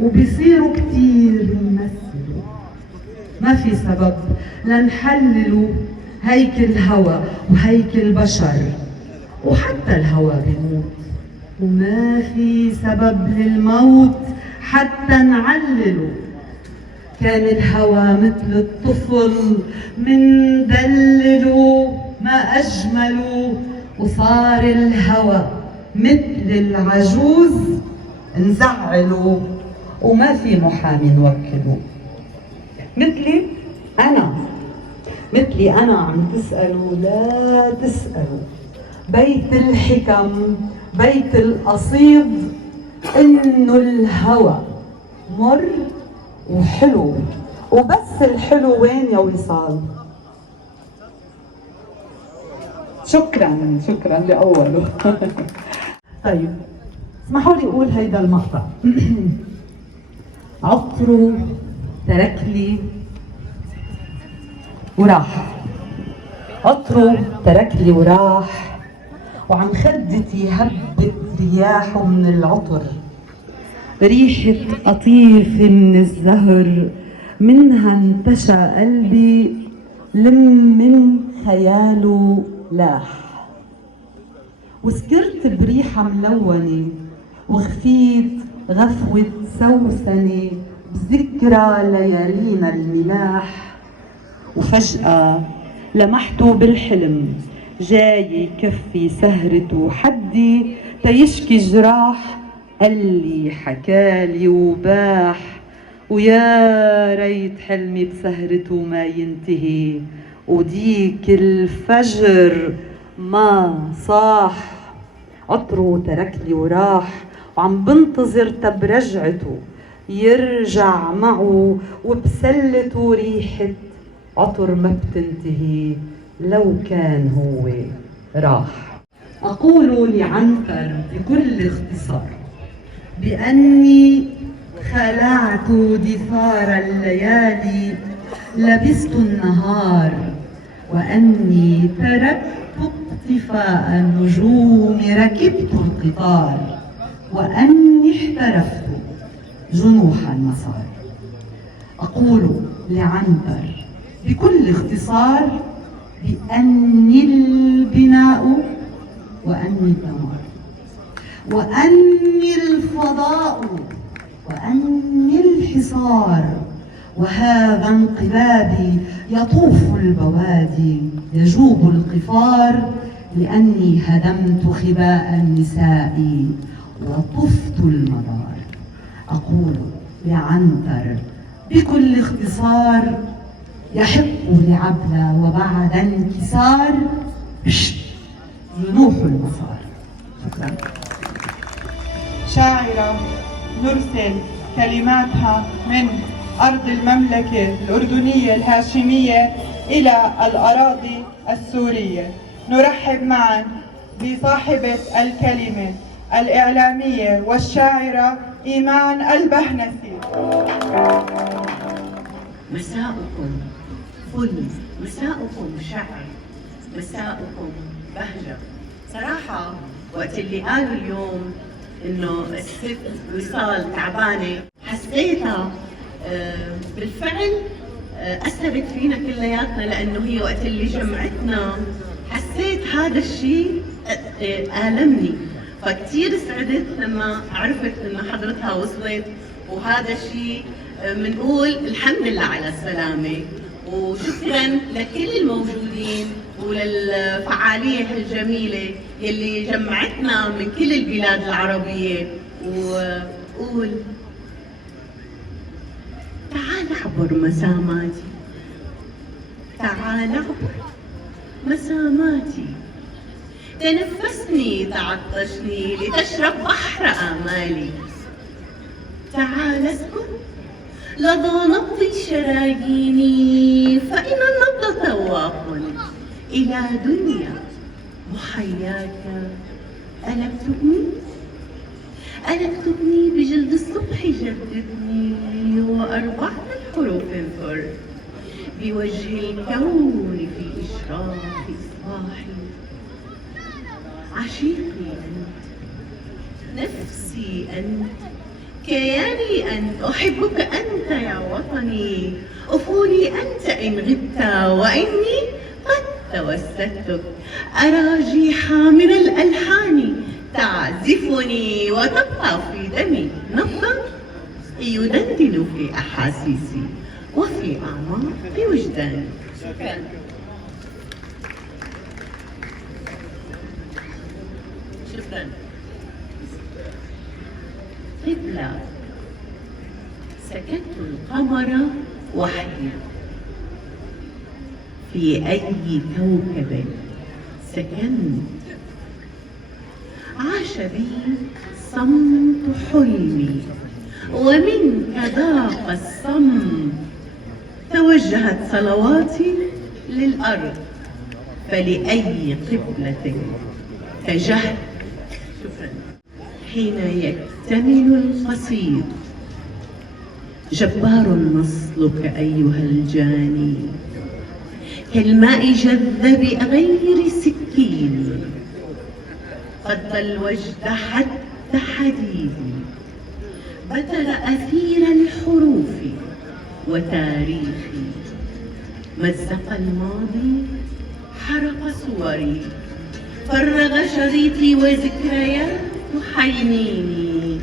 وبيصيروا كتير يمثلوا؟ ما في سبب لنحللوا هيكل الهوى وهيكل البشر، وحتى الهوى بيموت، وما في سبب للموت حتى نعلله. كان الهوى مثل الطفل مندلله ما أجمله، وصار الهوى مثل العجوز نزعله وما في محامي نوكله. مثلي أنا عم تسألوا لا تسألوا، بيت الحكم بيت القصيد إنه الهوى مر وحلو، وبس الحلو وين يا وصال؟ شكرا لأوله. طيب اسمحوا لي أقول هيدا المقطع. عطره ترك لي وراح، عطره ترك لي وراح، وعن خدتي هبت رياحه من العطر، ريحة قطيف من الزهر منها انتشى قلبي لم من خياله لاح، وسكرت بريحة ملونة وخفيت غفوة سوسنة بذكرى ليالينا الملاح، وفجأة لمحته بالحلم جاي كفي سهرته حدي تيشكي جراح، قالي حكالي وباح، ويا ريت حلمي بسهرته ما ينتهي، وديك الفجر ما صاح. عطره تركلي وراح، وعم بنتظر تب رجعته يرجع معه، وبسلته ريحة عطر ما بتنتهي لو كان هو راح. أقول لعنتر بكل اختصار بأني خلعت دثار الليالي لبست النهار، وأني تركت اقتفاء النجوم ركبت القطار، وأني احترفت جنوح المسار. أقول لعنتر بكل اختصار بأني البناء وأني الدمار، وأني الفضاء وأني الحصار، وهذا انقلابي يطوف البوادي يجوب القفار، لأني هدمت خباء النساء وطفت المدار. أقول لعنتر بكل اختصار يحق لعبلة وبعد انكسار جنوح المسار. شكرا. شاعرة نرسل كلماتها من أرض المملكة الأردنية الهاشمية إلى الأراضي السورية. نرحب معا بصاحبة الكلمة الإعلامية والشاعرة إيمان البهنسي. مساؤكم فل، مساؤكم شعر، مساؤكم بهجة. صراحة وقت اللي قالوا اليوم إنه الست وصال تعبانة حسيتها بالفعل أثرت فينا كلياتنا، لأنه هي وقت اللي جمعتنا حسيت هذا الشيء آلمني، فكتير سعدت لما عرفت إنه حضرتها وصلت، وهذا الشيء بنقول الحمد لله على السلامة، وشكرا لكل الموجودين وللفعالية الجميلة يلي جمعتنا من كل البلاد العربية. وقول تعال عبر مساماتي، تعال عبر مساماتي، تنفسني تعطشني لتشرب بحر آمالي، تعال اسكن لدى نبض شراييني، فإن النبض سواق إلى دنيا محياك. ألك تبني؟ ألك تبني بجلد الصبح جددني، وأربعة الحروف انثر بوجه الكون في إشراق صباحي. عشيقي أنت، نفسي أنت، كياني أنت، أحبك أنت يا وطني، أفولي أنت إن غبت وإني قد توسدتك. أراجيح من الألحان تعزفني وتبقى في دمي نبضا يدندن في أحاسيسي وفي أعماق وجداني. شكرا. شكرا. قبلة. سكت القمر وحدي. في أي كوكب سكنت؟ عاش بي صمت حلمي، ومنك ضاق الصمت. توجهت صلواتي للأرض، فلأي قبلة اتجهت؟ شكرا. حين يكتمل القصيد، جبار نصلك أيها الجاني، كالماء جذ بغير سكين. قد الوجد حتى حديدي، بتر أثير الحروف وتاريخي. مزق الماضي، حرق صوري، فرغ شريطي وذكريات حنيني.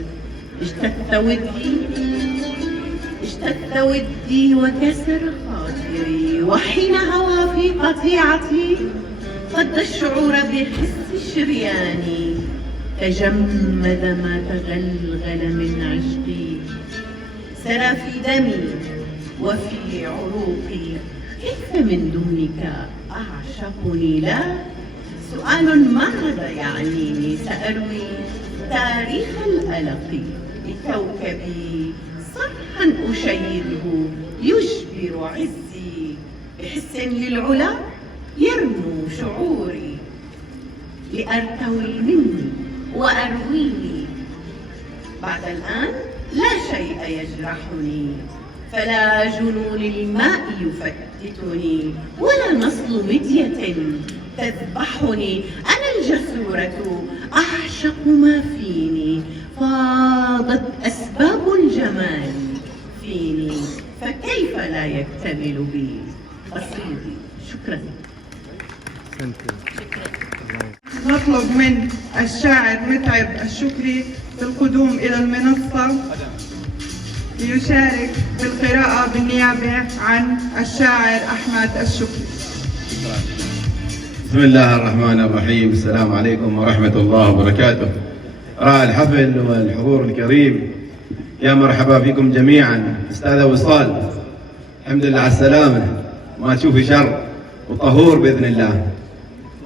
اشتد ودي وكسر خاطري، وحين هوى في قطيعتي فض الشعور بحس شرياني. تجمد ما تغلغل من عشقي، سرى في دمي وفي عروقي. كيف من دونك أعشقني؟ لا سؤال ماذا يعنيني؟ سأروي تاريخ الألق بكوكبي، صرحا أشيده يجبر عزي. بحس للعلا يرنو شعوري، لأرتوي مني وأرويني. بعد الآن لا شيء يجرحني، فلا جنون الماء يفتتني، ولا نصل مدية تذبحني. أنا الجسورة أعشق ما فيني، فاضت أسباب الجمال فيني، فكيف لا يكتمل بي قصيدي. شكرا. نطلب من الشاعر متعب الشكري بالقدوم إلى المنصة ليشارك بالقراءة بالنيابة عن الشاعر أحمد الشكري. بسم الله الرحمن الرحيم. السلام عليكم ورحمة الله وبركاته. راعي الحفل والحضور الكريم، يا مرحبا بكم جميعا. أستاذة وصال، الحمد لله على السلامة، ما تشوفي شر وطهور بإذن الله.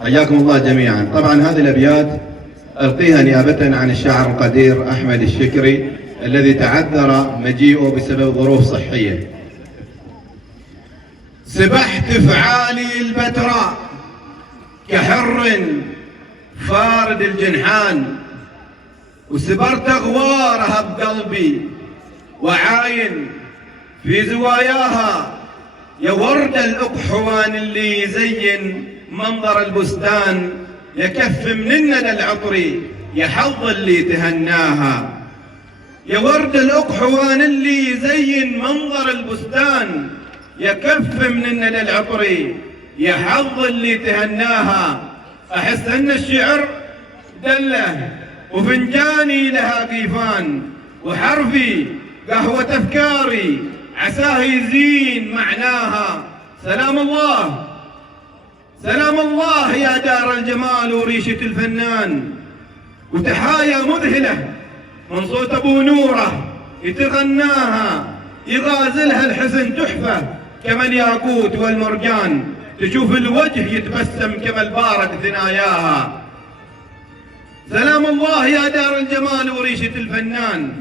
حياكم الله جميعا. طبعا هذه الأبيات ألقيها نيابة عن الشاعر القدير أحمد الشكري الذي تعذر مجيئه بسبب ظروف صحية. سبحت فعالي البتراء كحر فارد الجنحان، وسبرت أغوارها بقلبي وعاين في زواياها. يا ورد الأقحوان اللي يزين منظر البستان، يا كف من الندى العطري يا حظ اللي تهناها. يا ورد الأقحوان اللي يزين منظر البستان، يا كف من الندى العطري يا حظ اللي تهناها. أحس أن الشعر دله وفنجاني لها قيفان، وحرفي قهوة أفكاري عساه يزين معناها. سلام الله سلام الله يا دار الجمال وريشة الفنان، وتحايا مذهلة من صوت أبو نورة يتغناها. يغازلها الحسن تحفة كما الياقوت والمرجان، تشوف الوجه يتبسم كما البارد ثناياها. سلام الله يا دار الجمال وريشة الفنان،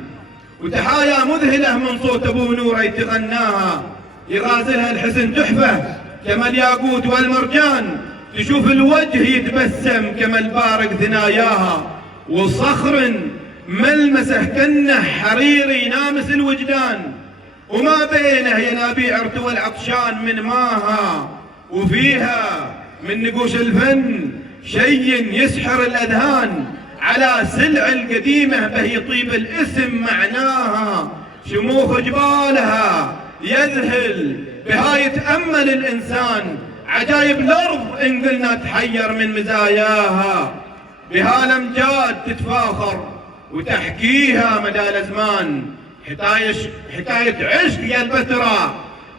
وتحايا مذهلة من صوت أبو نورة يتغناها. يغازلها الحسن تحفة كما الياقوت والمرجان، تشوف الوجه يتبسم كما البارق ثناياها. وصخر ملمسه كنه حريري نامس الوجدان، وما بينه ينابيع ارتوى العطشان من ماها. وفيها من نقوش الفن شيء يسحر الأذهان، على سلع القديمة به يطيب الاسم معناها، شموخ جبالها يذهل بها يتأمل الإنسان، عجايب الأرض إن قلنا تحير من مزاياها، بها الأمجاد تتفاخر وتحكيها مدى الأزمان، حكاية عشق يا البتراء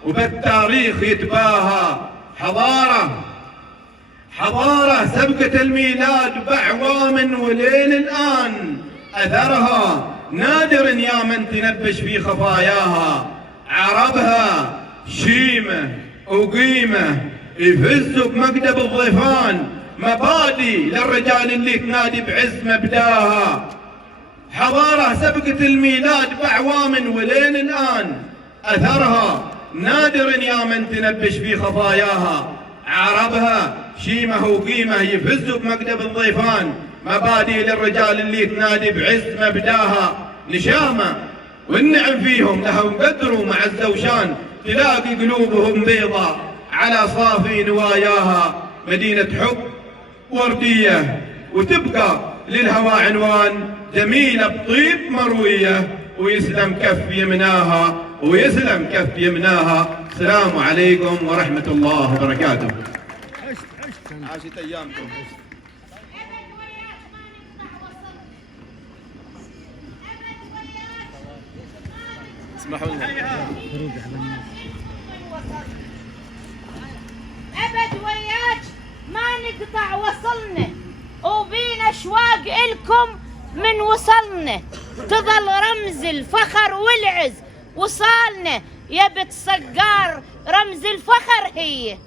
وبالتاريخ يتباهى، حضارة سبقت الميلاد بأعوام ولين الآن أثرها نادر يا من تنبش في خفاياها، عربها شيمة وقيمة يفزوا بمكتب الضيفان، مبادئ للرجال اللي تنادي بعز مبداها، حضارة سبقت الميلاد بأعوام ولين الآن أثرها نادر يا من تنبش في خفاياها، عربها شيمة وقيمة يفزوا بمكتب الضيفان، مبادئ للرجال اللي تنادي بعز مبداها، نشامة والنعم فيهم لهم قدر ومع الزوشان، تلاقي قلوبهم بيضاء على صافي نواياها، مدينة حب وردية وتبقى للهوى عنوان، جميلة بطيب مروية ويسلم كف يمناها ويسلم كف يمناها. السلام عليكم ورحمة الله وبركاته. عاشت أيامكم. اسمحوا لنا. أبد وياك ما نقطع وصلنا، وبينا أشواق إلكم من وصلنا، تظل رمز الفخر والعز وصالنا، يا بنت صقار رمز الفخر هي.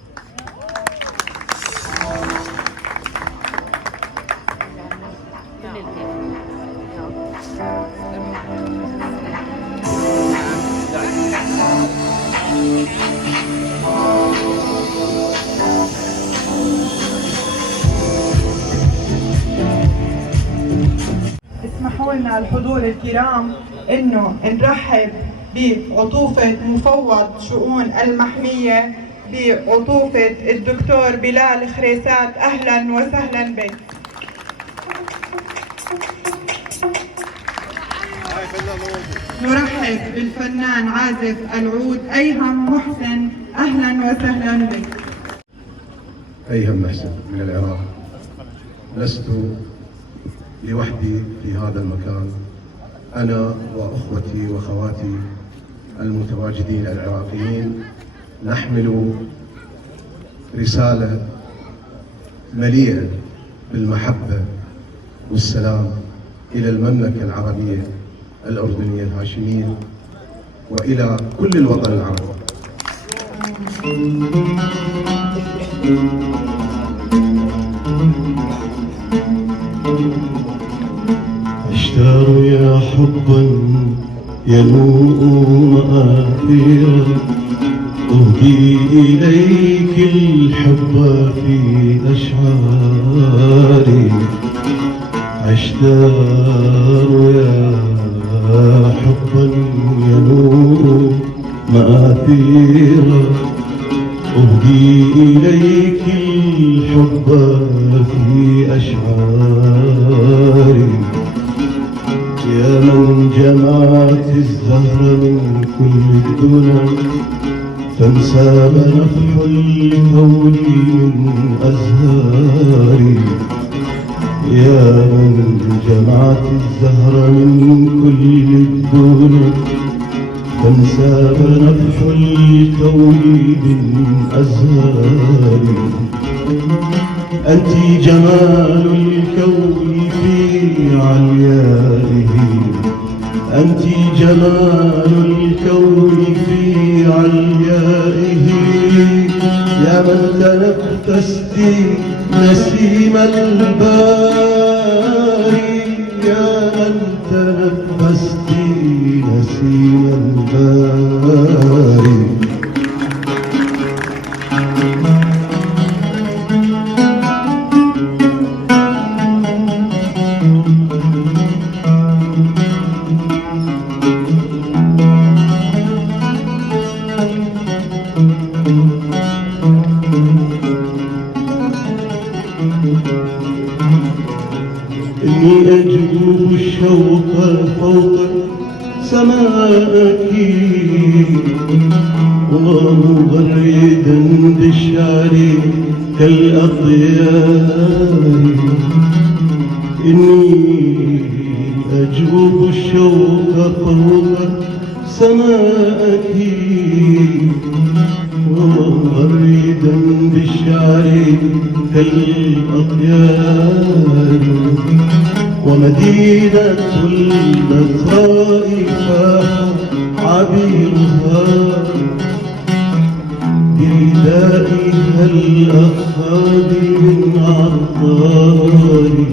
اسمحوا لنا الحضور الكرام انه نرحب بعطوفة مفوض شؤون المحمية بعطوفة الدكتور بلال خريسات. اهلا وسهلا بك. نرحب بالفنان عازف العود ايهم محسن. اهلا وسهلا بك. أيهم محسن من العراق. لست لوحدي في هذا المكان، أنا وأخوتي وأخواتي المتواجدين العراقيين نحمل رسالة مليئة بالمحبة والسلام إلى المملكة العربية الأردنية الهاشمية وإلى كل الوطن العربي. أشتاق يا حبا ينوء مآثيرا، أهدي إليك الحب في أشعاري. أشتاق يا حبا ينوء مآثيرا، أهدي إليك الحب في أشعاري. يا من جمعت الزهر من كل الدنا، فانساب نفح الكون من أزهاري. يا من جمعت الزهر من كل الدنا، فانساب نفح الكون من أزهاري. أنت جمال الكون في عليائه، أنت جمال الكون في عليائه. يا من تنفست نسيم الباري، يا من تنفست نسيم الباري. سماءك ومغردا بالشعر كالأطيار إني أجوب الشوق فوق سماءك ومغردا بالشعر كالأطيار ومدينة البتراء عبيرها بردائها الأخضر من عطاره